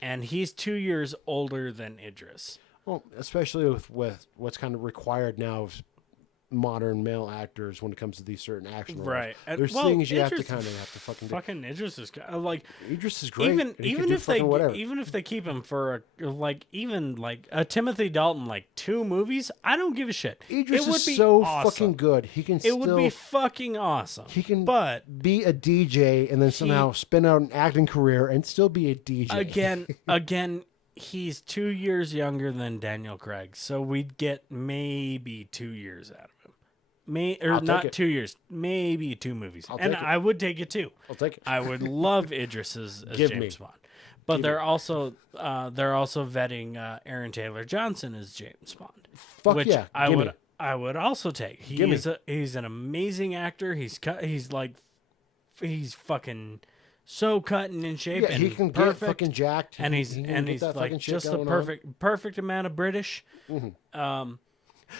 and he's 2 years older than Idris. Well, especially with what's kind of required now of modern male actors when it comes to these certain action roles. Right. There's Well, things you have to Idris- kind of fucking do. Fucking Idris is like Idris is great. even and he can even do if they fucking whatever. even if they keep him for a Timothy Dalton like 2 movies, I don't give a shit. Idris it would is be so awesome. fucking good. He can It still would be fucking awesome. he can but be a DJ and then somehow spin out an acting career and still be a DJ. again, he's 2 years younger than Daniel Craig, so we'd get maybe 2 years out of him. I'll take Not it. 2 years, maybe 2 movies, I'll and take it. I would take it too. I'll take it. I would love Idris as Give James me. Bond, but they're also vetting Aaron Taylor Johnson as James Bond, Fuck which yeah, I gimme. would also take. Gimme. He's an amazing actor. He's fucking so cut and in shape, Yeah, and he can perfect, get fucking jacked. and He he's can get that fucking like shit just the going on. perfect amount of British.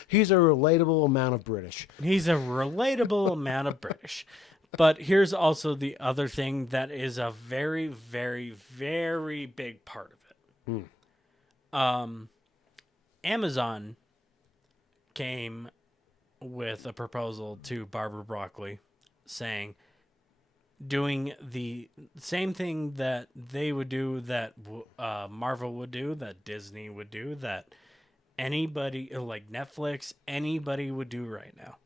He's a relatable amount of British. He's a relatable amount of British. But here's also the other thing that is a very, very, very big part of it. Amazon came with a proposal to Barbara Broccoli saying, doing the same thing that they would do, that Marvel would do, that Disney would do, that anybody like Netflix, anybody would do right now.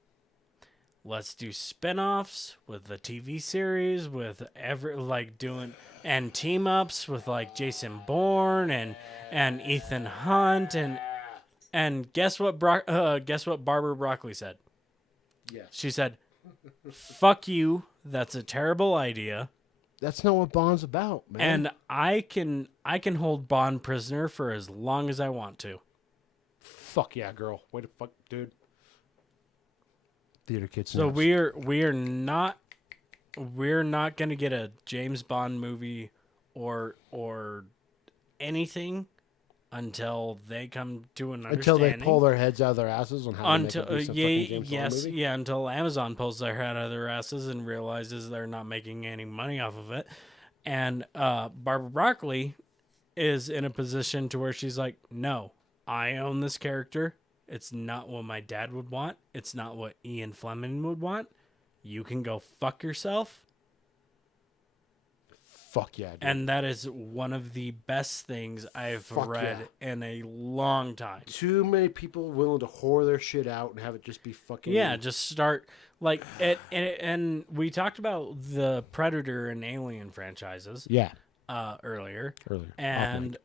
Let's do spin-offs with the TV series, with and team ups with like Jason Bourne and Ethan Hunt and guess what Barbara Broccoli said? Yes. She said, "Fuck you. That's a terrible idea." That's not what Bond's about, man. And I can hold Bond prisoner for as long as I want to. Fuck yeah, girl. Way to fuck, dude. Theater kids. So nuts. we're not going to get a James Bond movie or anything until they come to an until understanding. they pull their heads out of their asses on how until to make a decent fucking James Bond movie. yeah, until Amazon pulls their head out of their asses and realizes they're not making any money off of it. And Barbara Broccoli is in a position to where she's like, "No, I own this character. It's not what my dad would want. It's not what Ian Fleming would want. You can go fuck yourself." Fuck yeah, dude. And that is one of the best things I've Fuck read in a long time. Too many people willing to whore their shit out and have it just be fucking... Yeah, just start like it, and we talked about the Predator and Alien franchises. Yeah. Earlier, Off-mic. and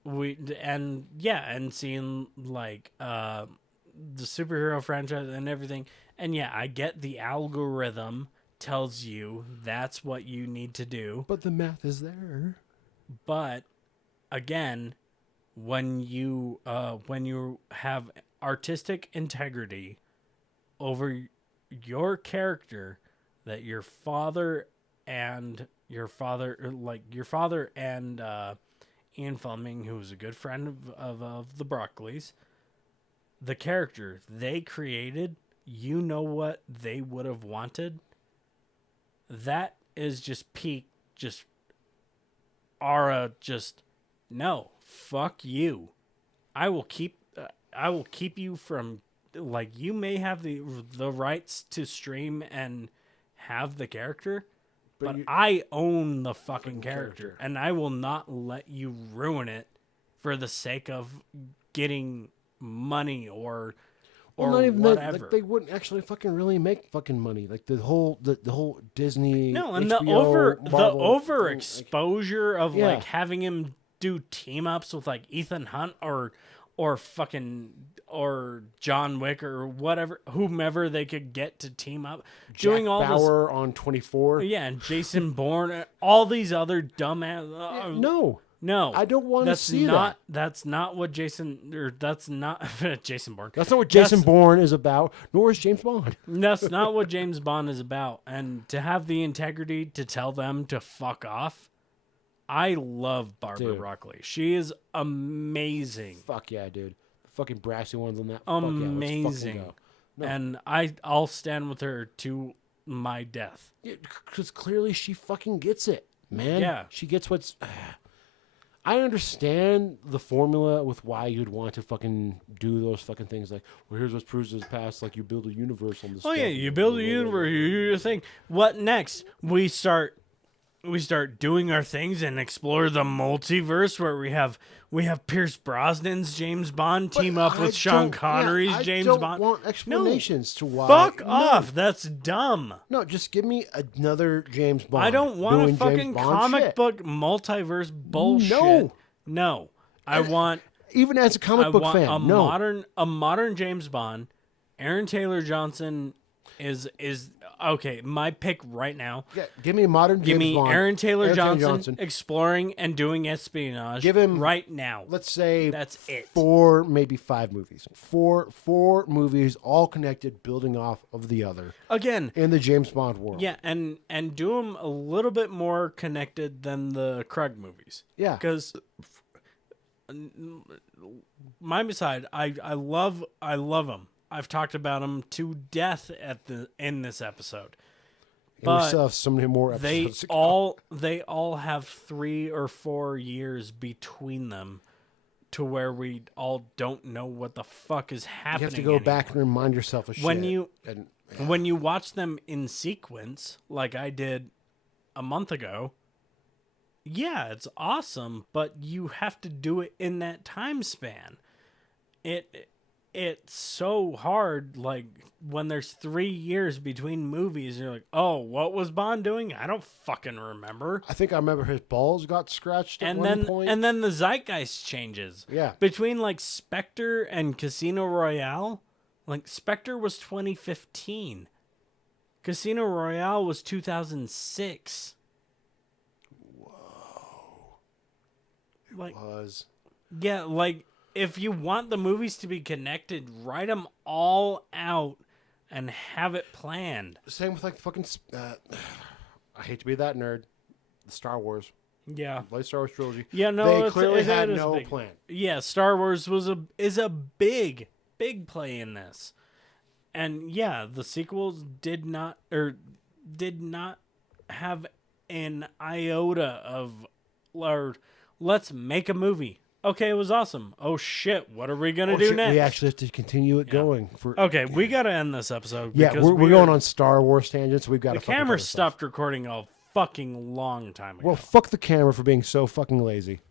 seeing like the superhero franchise and everything, and yeah, I get the algorithm tells you that's what you need to do, But the math is there. but again, when you have artistic integrity over your character, that your father and Ian Fleming, who was a good friend of the Broccoli's, the character they created, you know what they would have wanted? That is just peak, just aura, just no, fuck you. I will keep you from, like, you may have the rights to stream and have the character, but I own the fucking character, and I will not let you ruin it for the sake of getting money or Not even whatever. that. Like, they wouldn't actually fucking really make fucking money. Like the whole Disney. No, and HBO, the Marvel overexposure of Yeah. like having him do team ups with like Ethan Hunt or fucking or John Wick or whatever, whomever they could get to team up, Jack doing all Bauer on 24. this. Yeah, and Jason Bourne, all these other dumbass. No, I don't want to see that. That's not what Jason, or that's not Jason Bourne. That's not what Jason Bourne is about, nor is James Bond. That's not what James Bond is about. And to have the integrity to tell them to fuck off, I love Barbara Broccoli. She is amazing. Fuck yeah, dude. The fucking brassy ones on that. Amazing. Fuck yeah, let's fucking go. No. And I'll stand with her to my death. Because clearly she fucking gets it, man. Yeah. She gets what's... I understand the formula with why you'd want to fucking do those fucking things. Like, well, here's what proves his past. Like, you build a universe on this. Oh yeah, you build a universe. You do your thing. What next? We start doing our things and explore the multiverse, where we have Pierce Brosnan's James Bond team up with Sean Connery's James Bond. I don't want explanations to why. Fuck off. That's dumb. No, just give me another James Bond. I don't want a doing fucking James Bond comic shit. book multiverse bullshit. No. I want even as a comic book fan. A modern James Bond. Aaron Taylor Johnson is okay. My pick right now. Yeah, give me a modern James Bond. Aaron Taylor Johnson exploring and doing espionage. Give him right now. Let's say that's it. 4, maybe 5 movies. Four movies, all connected, building off of the other. Again, in the James Bond world. Yeah, and do them a little bit more connected than the Craig movies. Yeah, because my beside, I love them. I've talked about them to death in this episode. But we still have so many more episodes. They all have 3 or 4 years between them, to where we all don't know what the fuck is happening. You have to go back and remind yourself of shit. When you watch them in sequence, like I did a month ago, yeah, it's awesome, but you have to do it in that time span. It's so hard, like, when there's 3 years between movies, and you're like, oh, what was Bond doing? I don't fucking remember. I think I remember his balls got scratched at one point. And then the zeitgeist changes. Yeah. Between, like, Spectre and Casino Royale, like, Spectre was 2015. Casino Royale was 2006. Whoa. It was. Yeah, like... If you want the movies to be connected, write them all out and have it planned. Same with like fucking. I hate to be that nerd. The Star Wars. Yeah. The Star Wars trilogy. Yeah, no, they clearly had no plan. Yeah, Star Wars is a big play in this, and yeah, the sequels did not have an iota of, or let's make a movie. Okay, it was awesome. Oh shit, what are we gonna do next? We actually have to continue it going. Okay, we gotta end this episode. Yeah, we're going on Star Wars tangents. We've got the camera stopped recording a fucking long time ago. Well, fuck the camera for being so fucking lazy.